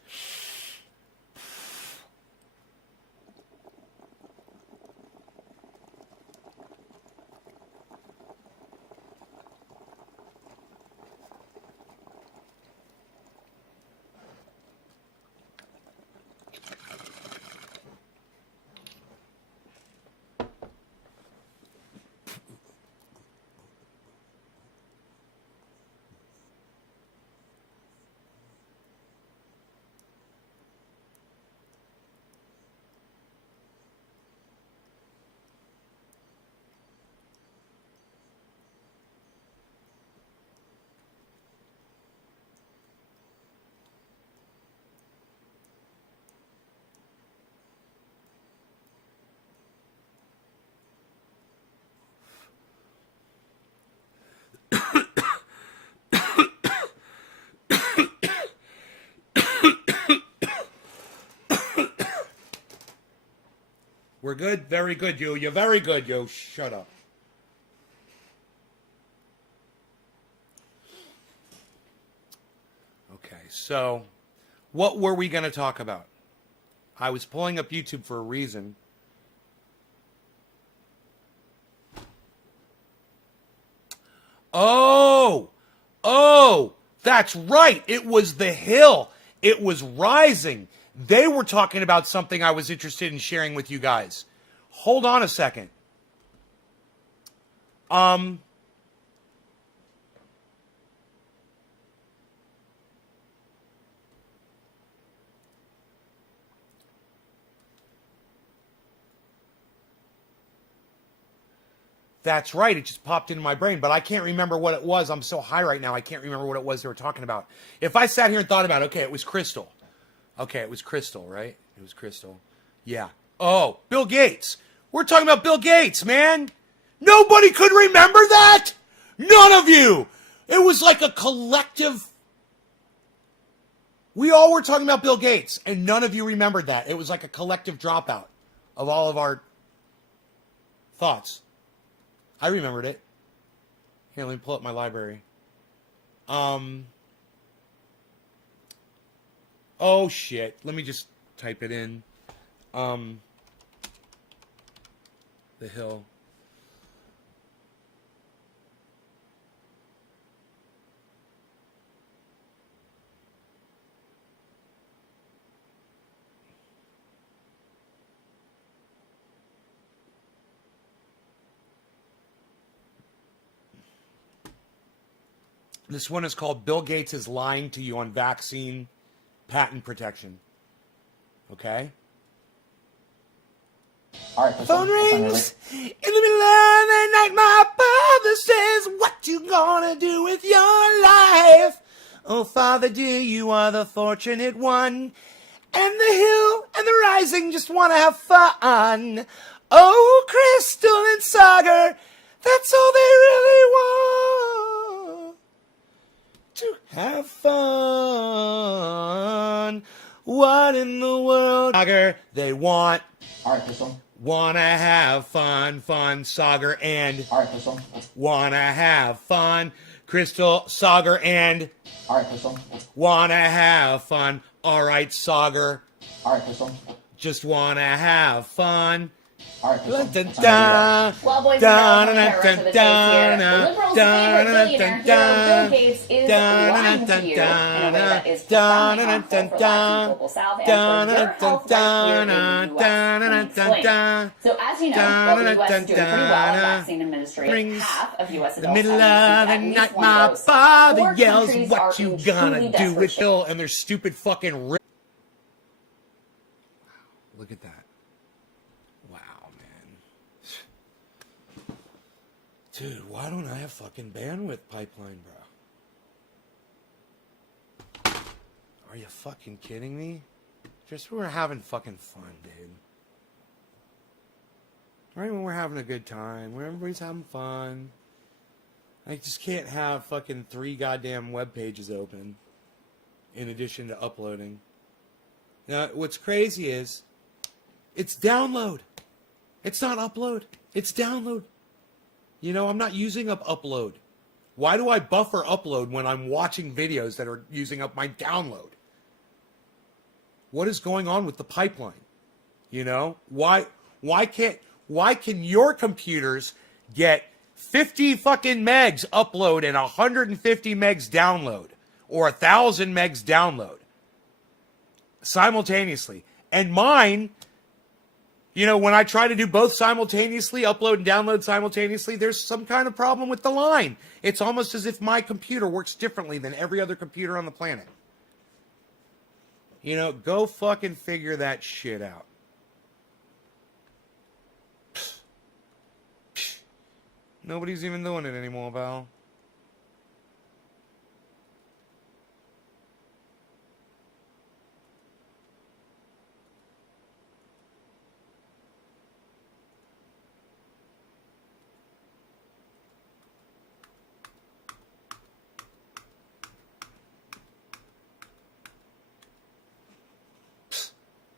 good? Very good, you. You're very good, yo. Shut up. Okay, so what were we going to talk about? I was pulling up YouTube for a reason. Oh, that's right. It was The Hill. It was Rising. They were talking about something I was interested in sharing with you guys. Hold on a second. That's right. It just popped into my brain, but I can't remember what it was. I'm so high right now. I can't remember what it was they were talking about. If I sat here and thought about it, okay, it was Crystal. Okay, it was Crystal, right? It was Crystal. Yeah. Oh, Bill Gates. We're talking about Bill Gates, man. Nobody could remember that? None of you. It was like a collective. We all were talking about Bill Gates, and none of you remembered that. It was like a collective dropout of all of our thoughts. I remembered it. Here, let me pull up my library. Oh, shit. Let me just type it in. The Hill. This one is called Bill Gates is Lying to You on Vaccine Patent Protection. Okay? All right, Phone rings in the middle of the night. My father says, what you gonna do with your life? Oh, Father dear, you are the fortunate one. And the Hill and the Rising just wanna have fun. Oh, Crystal and Sagar, that's all they really want. To have fun. What in the world, Sagar, they want? All right, Crystal. Wanna have fun, Sagar, and All right, Crystal. wanna have fun, Crystal, Sagar, and All right, Crystal. wanna have fun. All right, Sagar, All right, Crystal. just wanna have fun. All right, Crystal. Dun, dun, That's not dun. Well, boys and girls, let me get right to the chase here. The Liberals' favorite billionaire hero, Bill Gates, is lying to you in a way that is profoundly harmful for lives in the Global South and for your health right here in the U.S. Swing. So, as you know, while the U.S. is doing pretty well in vaccine administration, half of U.S. The adults middle have of the received at least night, one my dose. father Four yells, countries what are you in gonna truly do desperate with shape. Bill and their stupid fucking Look at that. Wow, man. Dude, why don't I have fucking bandwidth pipeline, bro? Are you fucking kidding me? Just when we're having fucking fun, dude. Right when we're having a good time, where everybody's having fun. I just can't have fucking 3 goddamn web pages open in addition to uploading. Now, what's crazy is it's download. It's not upload. It's download. You know, I'm not using up upload. Why do I buffer upload when I'm watching videos that are using up my download? What is going on with the pipeline? You know, why can your computers get 50 fucking megs upload and 150 megs download or 1,000 megs download simultaneously? And mine, you know, when I try to do both simultaneously, upload and download simultaneously, there's some kind of problem with the line. It's almost as if my computer works differently than every other computer on the planet. You know, go fucking figure that shit out. Nobody's even doing it anymore, Val.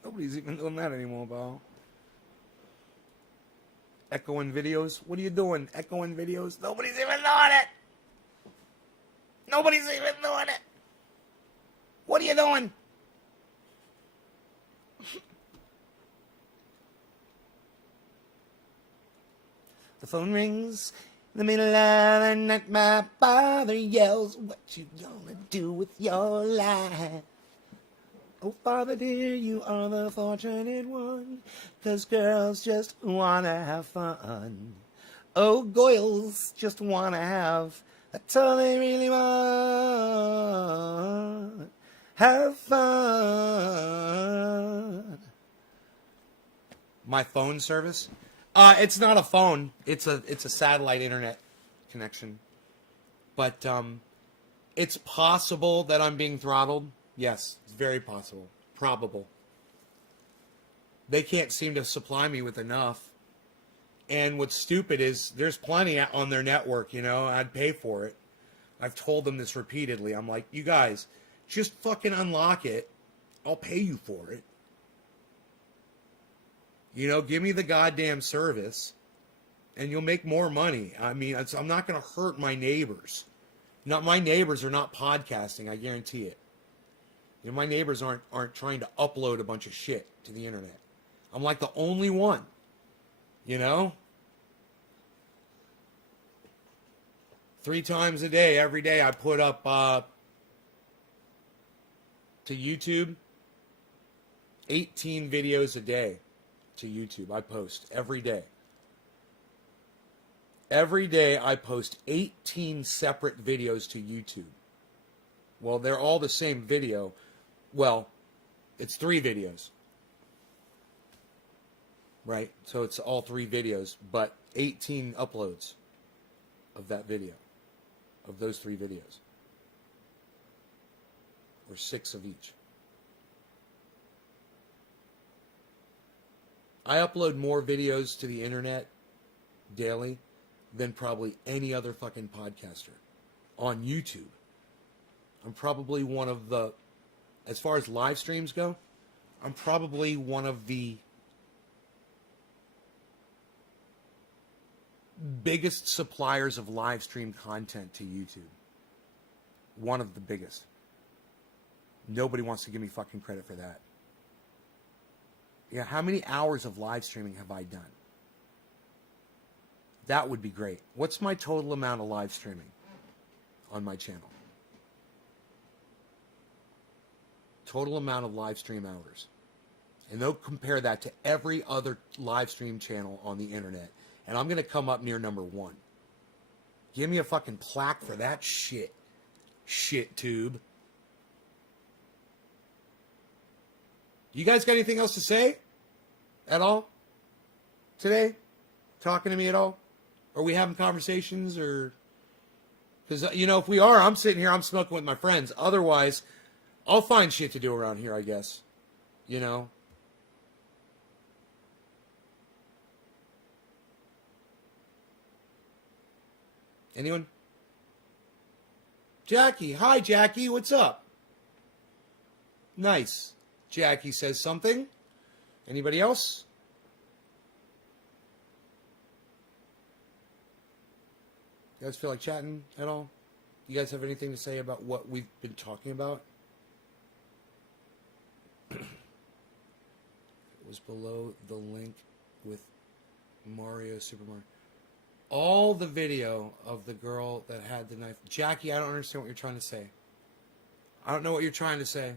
Nobody's even doing that anymore, Val. Echoing videos. What are you doing? Echoing videos. Nobody's even doing it. Nobody's even doing it. What are you doing? The phone rings in the middle of the night. My father yells, "What you gonna do with your life?" Oh, father dear, you are the fortunate one, 'cause girls just wanna have fun. Oh, girls just wanna have, that's all they really want. Have fun. My phone service? It's not a phone. It's a satellite internet connection. But it's possible that I'm being throttled. Yes, it's very possible. Probable. They can't seem to supply me with enough. And what's stupid is there's plenty on their network, you know. I'd pay for it. I've told them this repeatedly. I'm like, you guys, just fucking unlock it. I'll pay you for it. You know, give me the goddamn service, and you'll make more money. I mean, I'm not going to hurt my neighbors. My neighbors are not podcasting, I guarantee it. You know, my neighbors aren't trying to upload a bunch of shit to the internet. I'm like the only one. You know? 3 times a day, every day, I put up to YouTube 18 videos a day to YouTube. I post every day. Every day I post 18 separate videos to YouTube. Well, they're all the same video. Well, it's 3 videos. Right? So it's all 3 videos, but 18 uploads of that video. Of those 3 videos. Or 6 of each. I upload more videos to the internet daily than probably any other fucking podcaster on YouTube. I'm probably one of the, as far as live streams go, I'm probably one of the biggest suppliers of live stream content to YouTube. One of the biggest. Nobody wants to give me fucking credit for that. Yeah, how many hours of live streaming have I done? That would be great. What's my total amount of live streaming on my channel? Total amount of live stream hours. And they'll compare that to every other live stream channel on the internet. And I'm going to come up near number 1. Give me a fucking plaque for that shit. Shit tube. You guys got anything else to say? At all? Today? Talking to me at all? Are we having conversations or... Because, you know, if we are, I'm sitting here, I'm smoking with my friends. Otherwise, I'll find shit to do around here, I guess. You know? Anyone? Jackie. Hi, Jackie. What's up? Nice. Jackie says something. Anybody else? You guys feel like chatting at all? You guys have anything to say about what we've been talking about? It was below the link with Mario Super Mario. All the video of the girl that had the knife. Jackie, I don't understand what you're trying to say. I don't know what you're trying to say.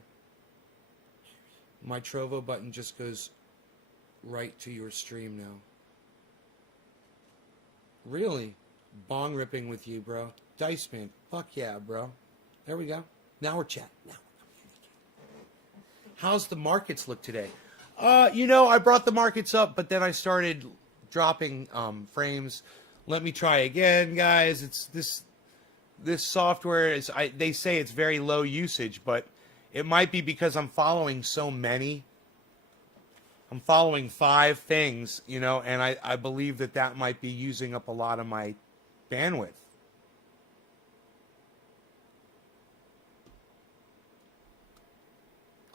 My Trovo button just goes right to your stream now. Really? Bong ripping with you, bro. Dice Man. Fuck yeah, bro. There we go. Now we're chatting. How's the markets look today? You know, I brought the markets up, but then I started dropping frames. Let me try again, guys. It's this software is they say it's very low usage, but it might be because I'm following so many. I'm following 5 things, you know, and I believe that might be using up a lot of my bandwidth.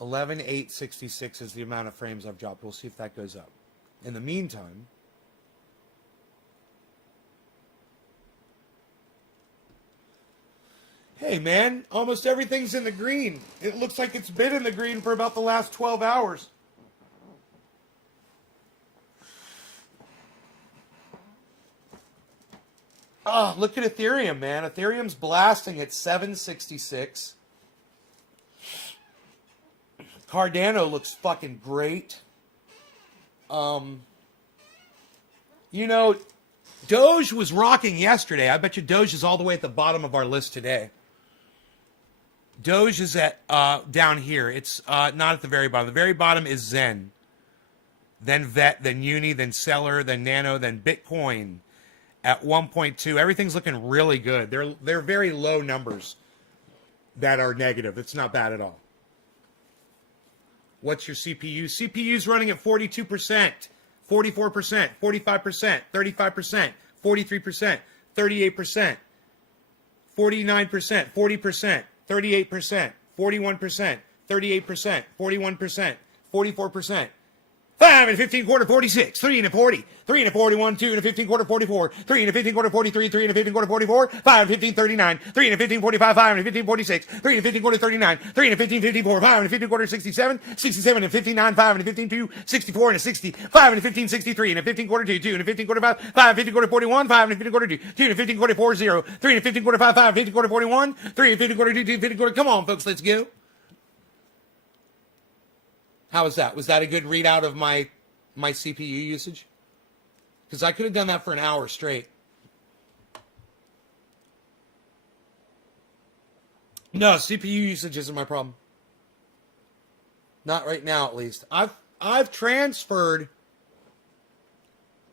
$11,866 is the amount of frames I've dropped. We'll see if that goes up. In the meantime, Hey, man, almost everything's in the green. It looks like it's been in the green for about the last 12 hours. Oh, look at Ethereum, man. Ethereum's blasting at 766. Cardano looks fucking great. You know, Doge was rocking yesterday. I bet you Doge is all the way at the bottom of our list today. Doge is at down here. It's not at the very bottom. The very bottom is Zen. Then VET, then Uni, then Stellar, then Nano, then Bitcoin at 1.2. Everything's looking really good. They're very low numbers that are negative. It's not bad at all. What's your CPU? CPU's running at 42%, 44%, 45%, 35%, 43%, 38%, 49%, 40%, 38%, 41%, 38%, 41%, 44%. 5 and 15 quarter 46, 3 and a 40, 3 and a 41, 2 and a 15 quarter 44, 3 and a 15 quarter 43, 3 and a 15 quarter 44, 5 and 15 39, 3 and a 15 45, 5 and a 15 46, 3 and a 15 quarter 39, 3 and a 15 54, 5 and a 15 quarter 67, 67 and 59, 5 and a 15 2, 64 and a 60, 5 and a 15 63 and a 15 quarter 2, 2 and a 15 quarter 5, 5 and a 15 quarter 41, 5 and a 15 quarter 2, 2 and a 15 quarter 40, 3 and a 15 quarter 5, 5 and a 15 quarter 41, 3 and a 15 quarter 2, 2 15 quarter. Come on, folks, let's go. How was that? Was that a good readout of my CPU usage? Because I could have done that for an hour straight. No, CPU usage isn't my problem. Not right now, at least. I've transferred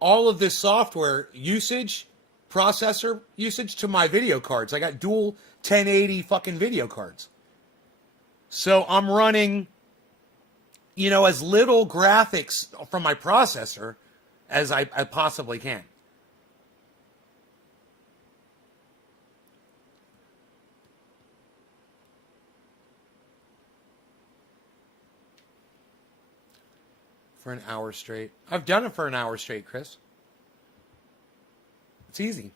all of this software usage, processor usage to my video cards. I got dual 1080 fucking video cards. So I'm running, you know, as little graphics from my processor as I possibly can. For an hour straight. I've done it for an hour straight, Chris. It's easy.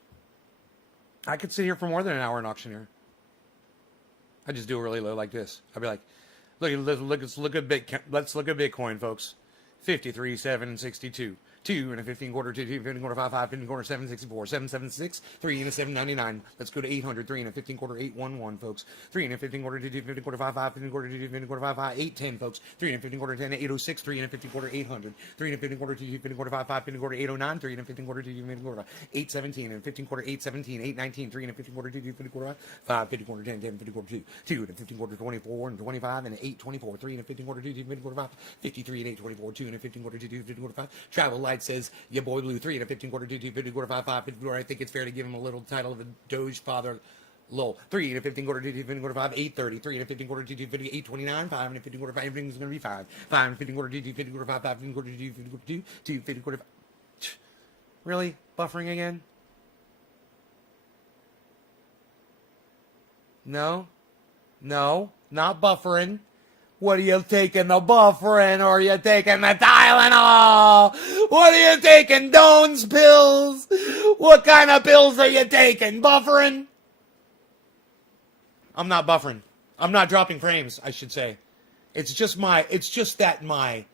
I could sit here for more than an hour in Auctioneer. I just do it really low like this. I'd be like, let's look at Bitcoin, folks. 53, 7, and 62. 2 and a 15 quarter, 2, 15 quarter, 5, 5, 15 quarter, 764, 776, 3 and a 799. Let's go to 800, 3 and a 15 quarter, 811, folks. 3 and a 15 quarter, 2, 15 quarter, 5, 5, 15 quarter, 2, 15 quarter, 5, 5, 810, folks. 3 and a 15 quarter, 10, 806, 3 and a 15 quarter, 800. 3 and a 15 quarter, 2, 15 quarter, 5, 5, 15 quarter, 809. 3 and a 15 quarter, 2, 15 quarter, 817, and 15 quarter, 817, 819. 3 and a 15 quarter, 2, 15 quarter, 5, 15 quarter, 10, 10, 15 quarter, 2. 2 and a 15 quarter, 24, and 25, and 824. 3 and a 15 quarter, 2, 15 quarter, 5, 53, and 824. 2 and a 15 quarter, 2, 15 quarter, 5. Travel Light says, your boy Blue, 3 and a 15 quarter, 2, 50 quarter, 5, 5, 50 quarter. I think it's fair to give him a little title of a Doge father. Lol. 3 and a 15 quarter, 2, 15 quarter, 5, 830. 3 and a 15 quarter, 2, 50, 829. 5 and a 15 quarter, 5, everything's going to be 5. 5 and a 15 quarter, 2, 50 quarter, 5, 5, 15 quarter, 2, 50 quarter, 2, 2, 50 quarter, 5. Really? Buffering again? No? No? Not buffering. What are you taking, the buffering, or are you taking the Tylenol? What are you taking, Doan's pills? What kind of pills are you taking, buffering? I'm not buffering. I'm not dropping frames, I should say. It's just that my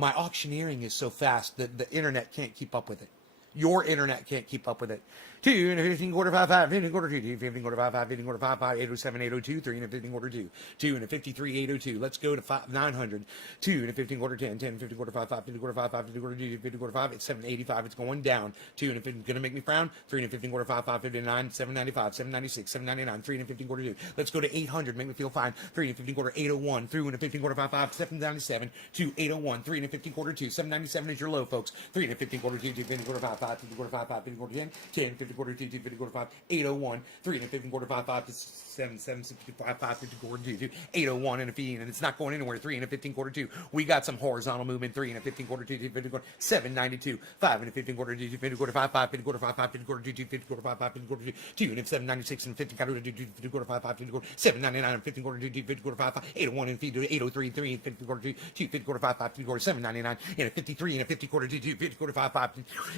auctioneering is so fast that the internet can't keep up with it. Your internet can't keep up with it. 2 and a 15 quarter, 5, 5, 15 quarter, 2, 15 quarter, 5, 5, 15 quarter, 5, 5, 807, 802, 3 and a 15 quarter, 2, 2 and a 53, 802. Let's go to 900. 2 and a 15 quarter, 10, 10, 15 quarter, 5, 5, 50 quarter, 5, 5, 50 quarter, 2, 50 quarter, 5, it's 785. It's going down. 2 and a 15, gonna make me frown. 3 and a 15 quarter, 5, 5, 59, 795, 796, 799, 3 and a 15 quarter, 2. Let's go to 800. Make me feel fine. 3 and a 15 quarter, 801. 3 and a 15 quarter, 5, 5, 797, 2, 801. 3 and a 15 quarter, 2, 797 is your low, folks. 3 and a 15 quarter, 2, 15 quarter, 5, 5, 50 quarter, 5, 5, 50 quarter, 10, 10, 50 quarter, 2, 50 quarter, 5, 801, 3 and a 15 quarter, 5, 5, 7, 7, 65, 5, 50 quarter, 2, 801 and a 15, and it's not going anywhere. 3 and a 15 quarter, 2. We got some horizontal movement. 3 and a 15 quarter, 2, 50 quarter, 792, 5 and a 15 quarter, 2, 50 quarter, 5, 5, 50 quarter, 5, 5, 50 quarter, 2, 50 quarter, 5, 5, 50 quarter, 2, 2 and a 796 and 50 quarter, 2, 50 quarter, 5, 5, 50 quarter, 799 and 15 quarter, 2, 50 quarter, 5, 5, 801 and 803, 3 and 50 quarter, 2, 50 quarter, 5, 5, 50 quarter, 799 and a 53 and a 50 quarter, 2, 50 quarter, 5, 5,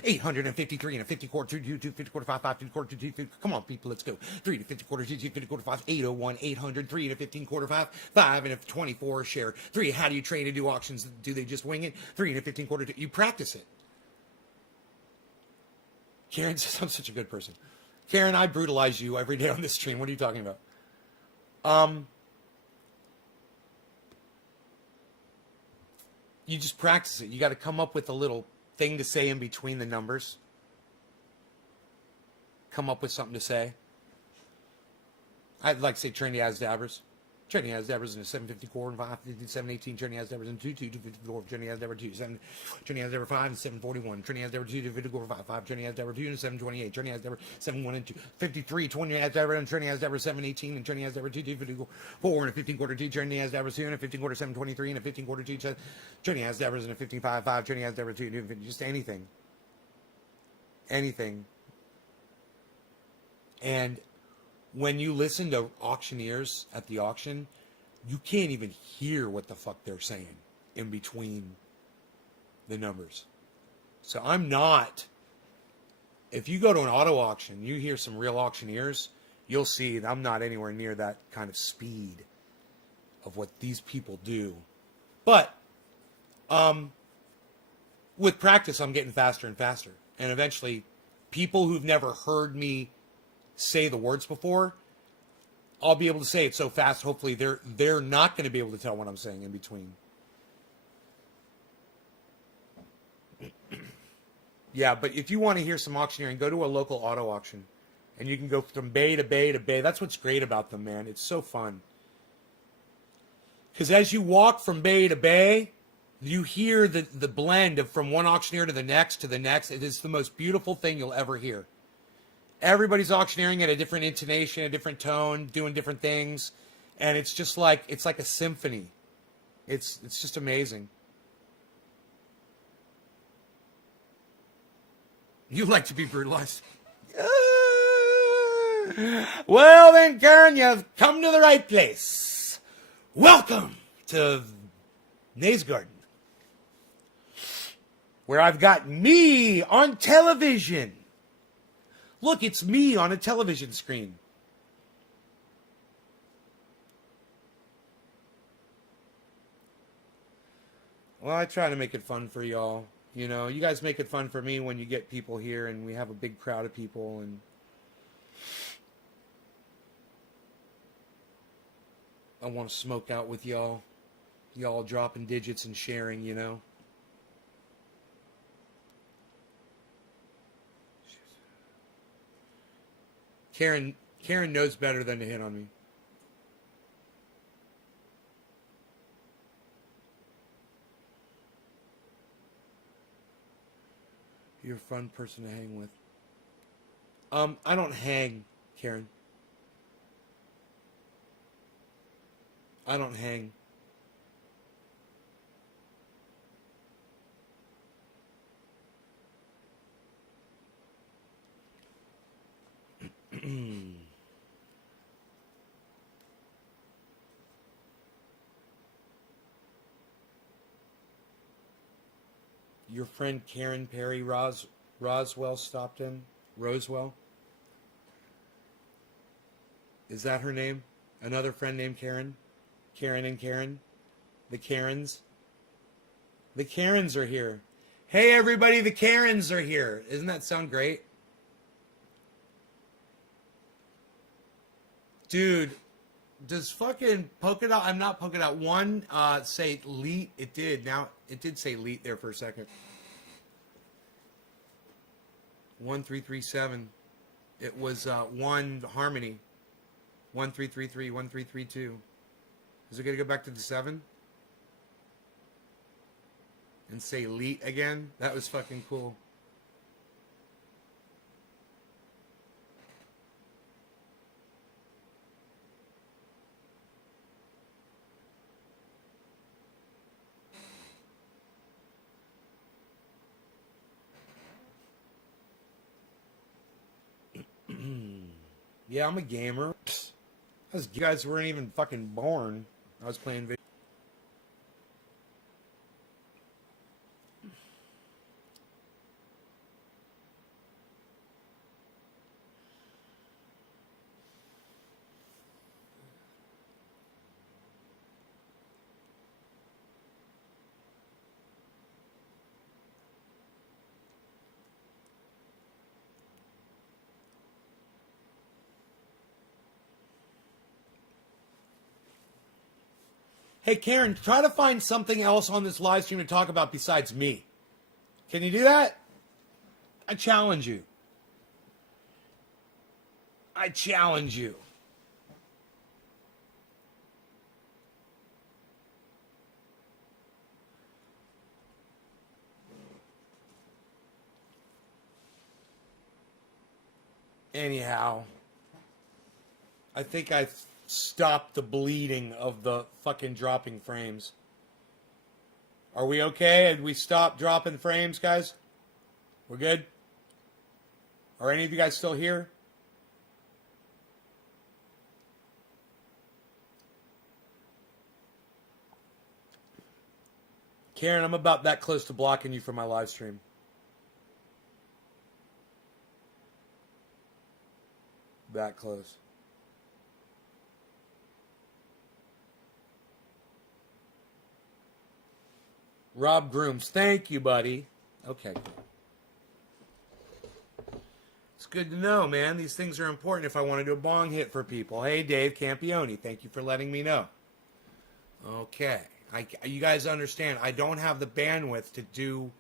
853 and a 50 quarter, 2, 50 quarter, quarter 5, 5 to the quarter 2, 2. Come on, people, let's go. 3 to 50 quarter 2, 2 50 quarter 5, 801, 800, 3 to 15 quarter 5, 5 and a 24 share. 3, how do you train to do auctions? Do they just wing it? 3 to 15 quarter 2. You practice it. Karen says, I'm such a good person. Karen, I brutalize you every day on this stream. What are you talking about? You just practice it. You got to come up with a little thing to say in between the numbers. Come up with something to say. I'd like to say Trinity has dabbers. Trinity has dabbers in a 750 core and 550, 718. Trinity has dabbers in 2, 2, 254. Trinity has dabber 2, 7. Trinity has dabber 5 and 741. Trinity has dabber 2, 250 core 5, 5. Trinity has dabber 2 and 728. Trinity has dabber 7, 1 and 2, 53. Trinity has dabber and Trinity has dabber 718. And Trinity has dabber 2, 250 4 and a 15 quarter 2. Trinity has dabber 2 and a 15 quarter 723 and a 15 quarter 2. Trinity has dabbers in a 15 5 5. Trinity has dabber 2, 250. Just anything. Anything. And when you listen to auctioneers at the auction, you can't even hear what the fuck they're saying in between the numbers. So I'm not, if you go to an auto auction, you hear some real auctioneers, you'll see that I'm not anywhere near that kind of speed of what these people do. But with practice, I'm getting faster and faster. And eventually, people who've never heard me say the words before, I'll be able to say it so fast, hopefully they're not going to be able to tell what I'm saying in between. Yeah, but if you want to hear some auctioneering, go to a local auto auction. And you can go from bay to bay to bay. That's what's great about them, man. It's so fun. Because as you walk from bay to bay, you hear the blend of from one auctioneer to the next. It is the most beautiful thing you'll ever hear. Everybody's auctioneering at a different intonation, a different tone, doing different things. And it's just like, it's like a symphony. It's just amazing. You like to be brutalized. Well then, Karen, you've come to the right place. Welcome to Nays Garden, where I've got me on television. Look, it's me on a television screen. Well, I try to make it fun for y'all. You know, you guys make it fun for me when you get people here and we have a big crowd of people and I want to smoke out with y'all. Y'all dropping digits and sharing, you know. Karen knows better than to hit on me. You're a fun person to hang with. I don't hang, Karen. I don't hang. Your friend Karen Perry Roswell stopped in? Roswell? Is that her name? Another friend named Karen? Karen and Karen? The Karens? The Karens are here. Hey everybody, the Karens are here. Doesn't that sound great? Dude, does fucking Polka Dot, I'm not Polka Dot 1, say Leet? It did. Now, it did say Leet there for a second. 1337. It was 1 Harmony. 1333, 1332. Is it going to go back to the 7? And say Leet again? That was fucking cool. Yeah, I'm a gamer. You guys weren't even fucking born. I was playing video. Hey, Karen, try to find something else on this live stream to talk about besides me. Can you do that? I challenge you. I challenge you. Anyhow, I think I stopped the bleeding of the fucking dropping frames. Are we okay? Had we stopped dropping frames, guys? We're good? Are any of you guys still here? Karen, I'm about that close to blocking you from my live stream. That close. Rob Grooms, thank you, buddy. Okay. It's good to know, man. These things are important if I want to do a bong hit for people. Hey, Dave Campione, thank you for letting me know. Okay. You guys understand, I don't have the bandwidth to do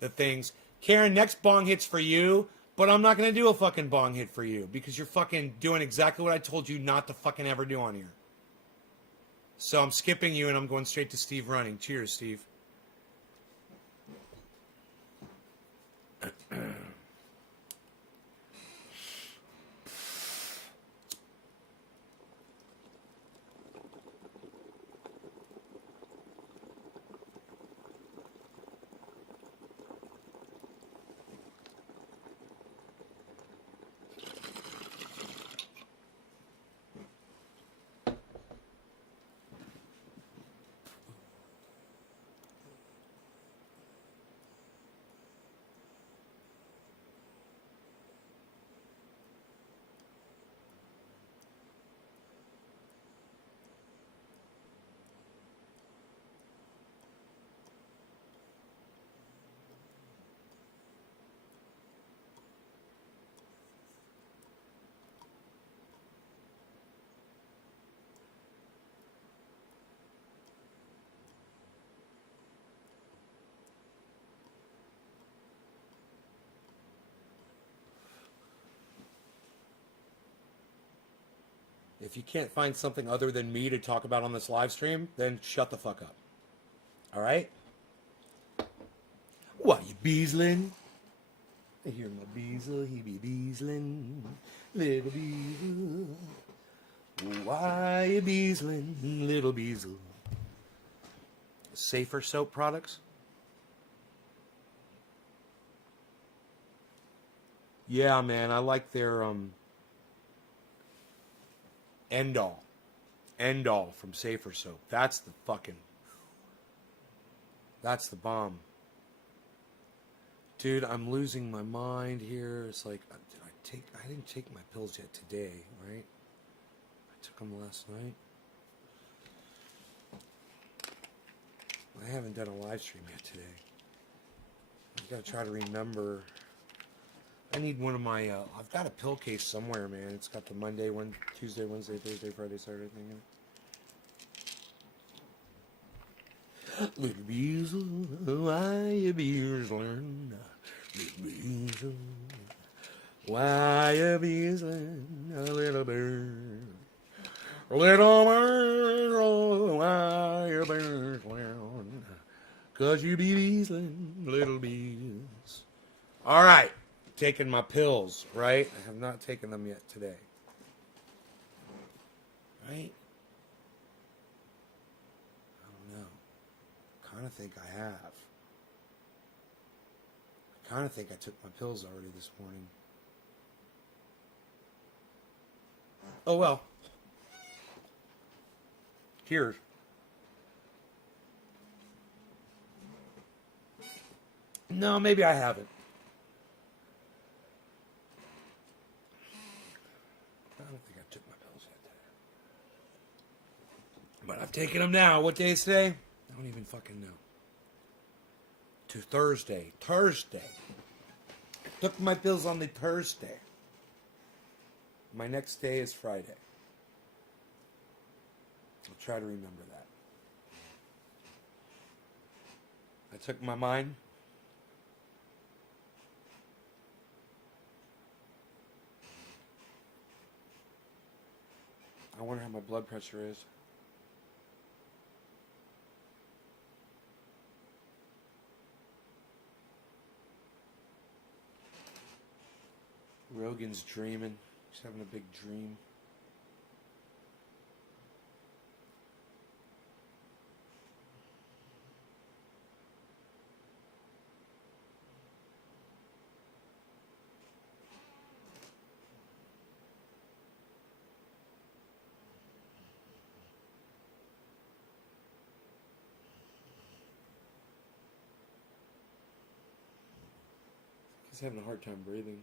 the things. Karen, next bong hit's for you, but I'm not going to do a fucking bong hit for you because you're fucking doing exactly what I told you not to fucking ever do on here. So I'm skipping you and I'm going straight to Steve Running. Cheers, Steve. If you can't find something other than me to talk about on this live stream, then shut the fuck up. All right? What, you beasling? I hear my beazle, he be beasling. Little beazle. Why you beasling, little beazle? Safer soap products? Yeah, man, I like their, End All from Safer Soap. That's the bomb. Dude, I'm losing my mind here. It's like, I didn't take my pills yet today, right? I took them last night. I haven't done a live stream yet today. I've got to try to remember. I need one of my, I've got a pill case somewhere, man. It's got the Monday, Tuesday, Wednesday, Thursday, Friday, Saturday thing in it. Little beazle, why you beazling? Little beazle, why you beazling? A little bird. Little bird, oh, why you beazling? 'Cause you be beazling, little bees. All right. Taking my pills, right? I have not taken them yet today. Right? I don't know. I kind of think I have. I kind of think I took my pills already this morning. Oh, well. Here. No, maybe I haven't. I don't think I took my pills yet today. But I've taken them now. What day is today? I don't even fucking know. To Thursday. Thursday. I took my pills on the Thursday. My next day is Friday. I'll try to remember that. I took my mind. I wonder how my blood pressure is. Rogan's dreaming. He's having a big dream. He's having a hard time breathing.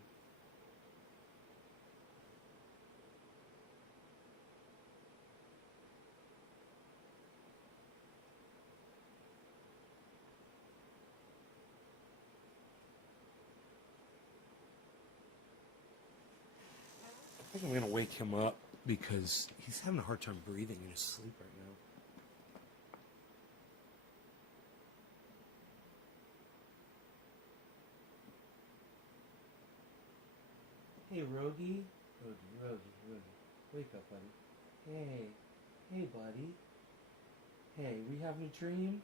I think I'm gonna wake him up because he's having a hard time breathing in his sleep right now. Hey, Rogie. Rogie. Wake up, buddy. Hey, buddy. Hey, we having a dream?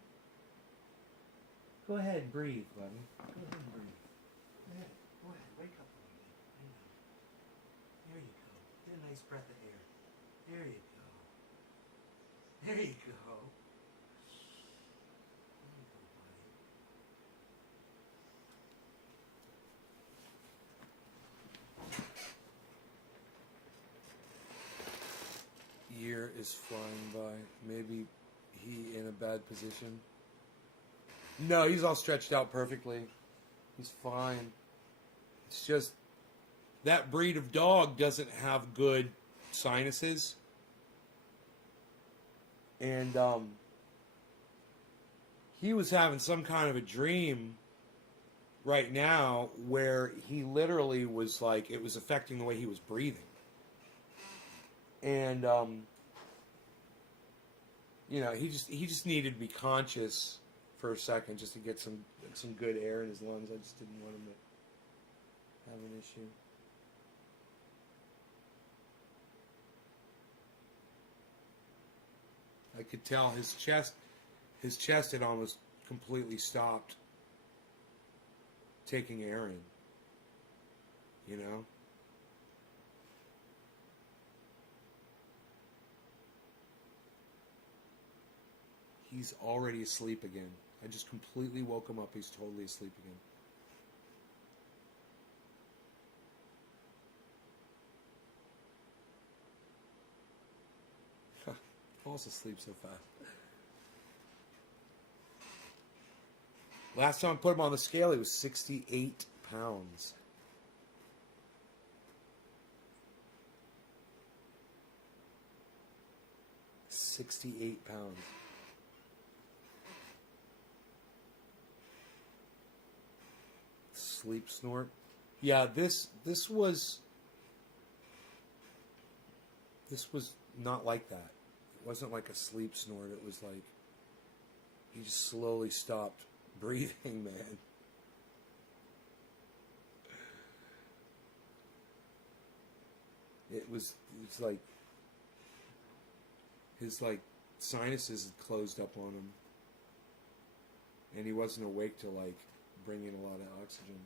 Go ahead and breathe, buddy. Go ahead and breathe. Go ahead. Wake up a little bit. I know. There you go. Get a nice breath of air. There you go. There you go. Year is flying by. Maybe he in a bad position. No, he's all stretched out perfectly. He's fine. It's just that breed of dog doesn't have good sinuses. And he was having some kind of a dream right now where he literally was like, it was affecting the way he was breathing. And he just needed to be conscious for a second just to get some good air in his lungs. I just didn't want him to have an issue. I could tell his chest had almost completely stopped taking air in. You know? He's already asleep again. I just completely woke him up. He's totally asleep again. Falls asleep so fast. Last time I put him on the scale, he was 68 pounds. $68. Sleep snort. Yeah, this was not like that. It wasn't like a sleep snort. It was like he just slowly stopped breathing, man. It's like his sinuses had closed up on him, and he wasn't awake to bring in a lot of oxygen.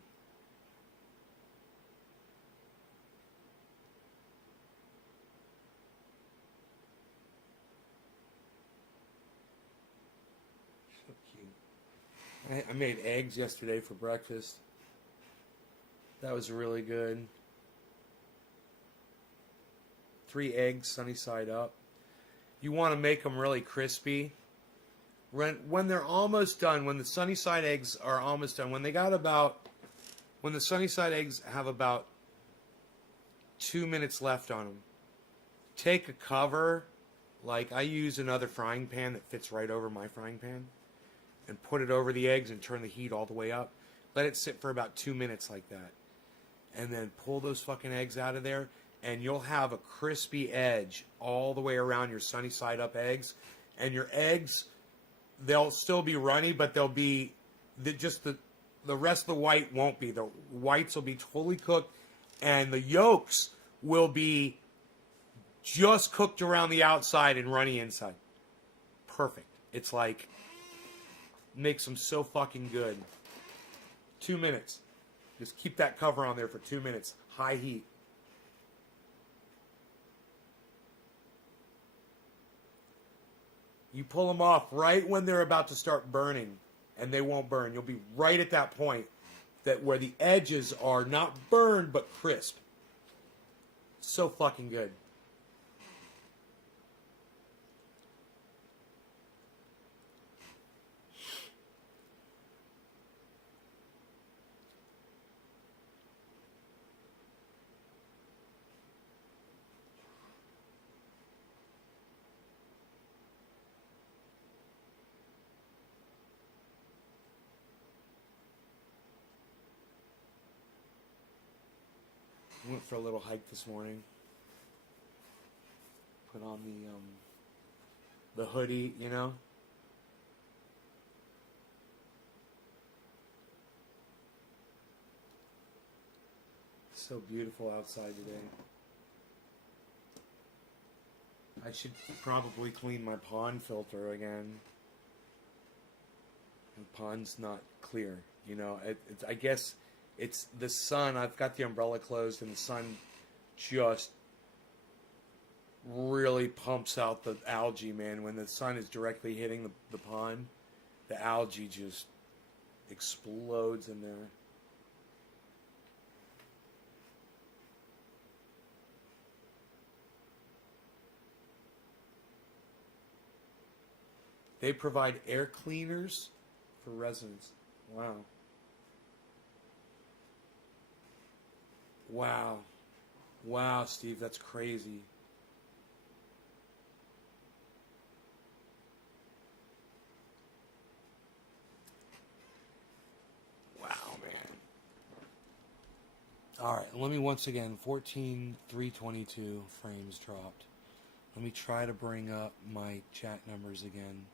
So cute. I made eggs yesterday for breakfast. That was really good. 3 eggs, sunny side up. You want to make them really crispy. When they're almost done, when the sunny side eggs are almost done, when the sunny side eggs have about 2 minutes left on them, take a cover, like I use another frying pan that fits right over my frying pan, and put it over the eggs and turn the heat all the way up. Let it sit for about 2 minutes like that. And then pull those fucking eggs out of there, and you'll have a crispy edge all the way around your sunny side up eggs. And your eggs, they'll still be runny, but they'll be the rest of the white won't be. The whites will be totally cooked, and the yolks will be just cooked around the outside and runny inside. Perfect. It's like, makes them so fucking good. 2 minutes. Just keep that cover on there for 2 minutes. High heat. You pull them off right when they're about to start burning, and they won't burn. You'll be right at that point that where the edges are not burned but crisp. So fucking good. I went for a little hike this morning. Put on the hoodie, you know. So beautiful outside today. I should probably clean my pond filter again. The pond's not clear, you know. I guess it's the sun. I've got the umbrella closed, and the sun just really pumps out the algae, man. When the sun is directly hitting the pond, the algae just explodes in there. They provide air cleaners for residents. Wow. Wow. Wow, Steve, that's crazy. Wow, man. All right, let me once again, 14,322 frames dropped. Let me try to bring up my chat numbers again.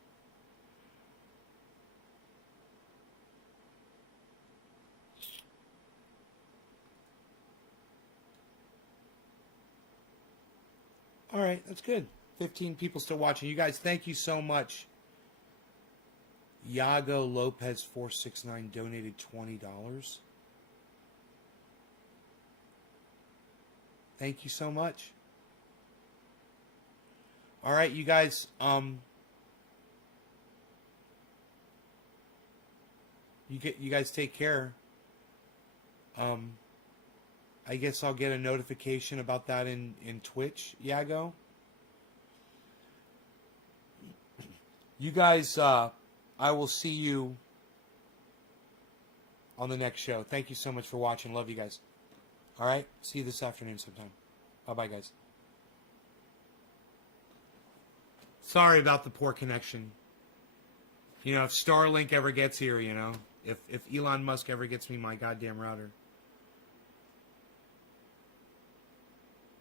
All right, that's good. 15 people still watching. You guys, thank you so much. Yago Lopez 469 donated $20. Thank you so much. All right, you guys. You guys take care. I guess I'll get a notification about that in Twitch, Yago. You guys, I will see you on the next show. Thank you so much for watching. Love you guys. All right? See you this afternoon sometime. Bye-bye, guys. Sorry about the poor connection. You know, if Starlink ever gets here, you know, if Elon Musk ever gets me my goddamn router.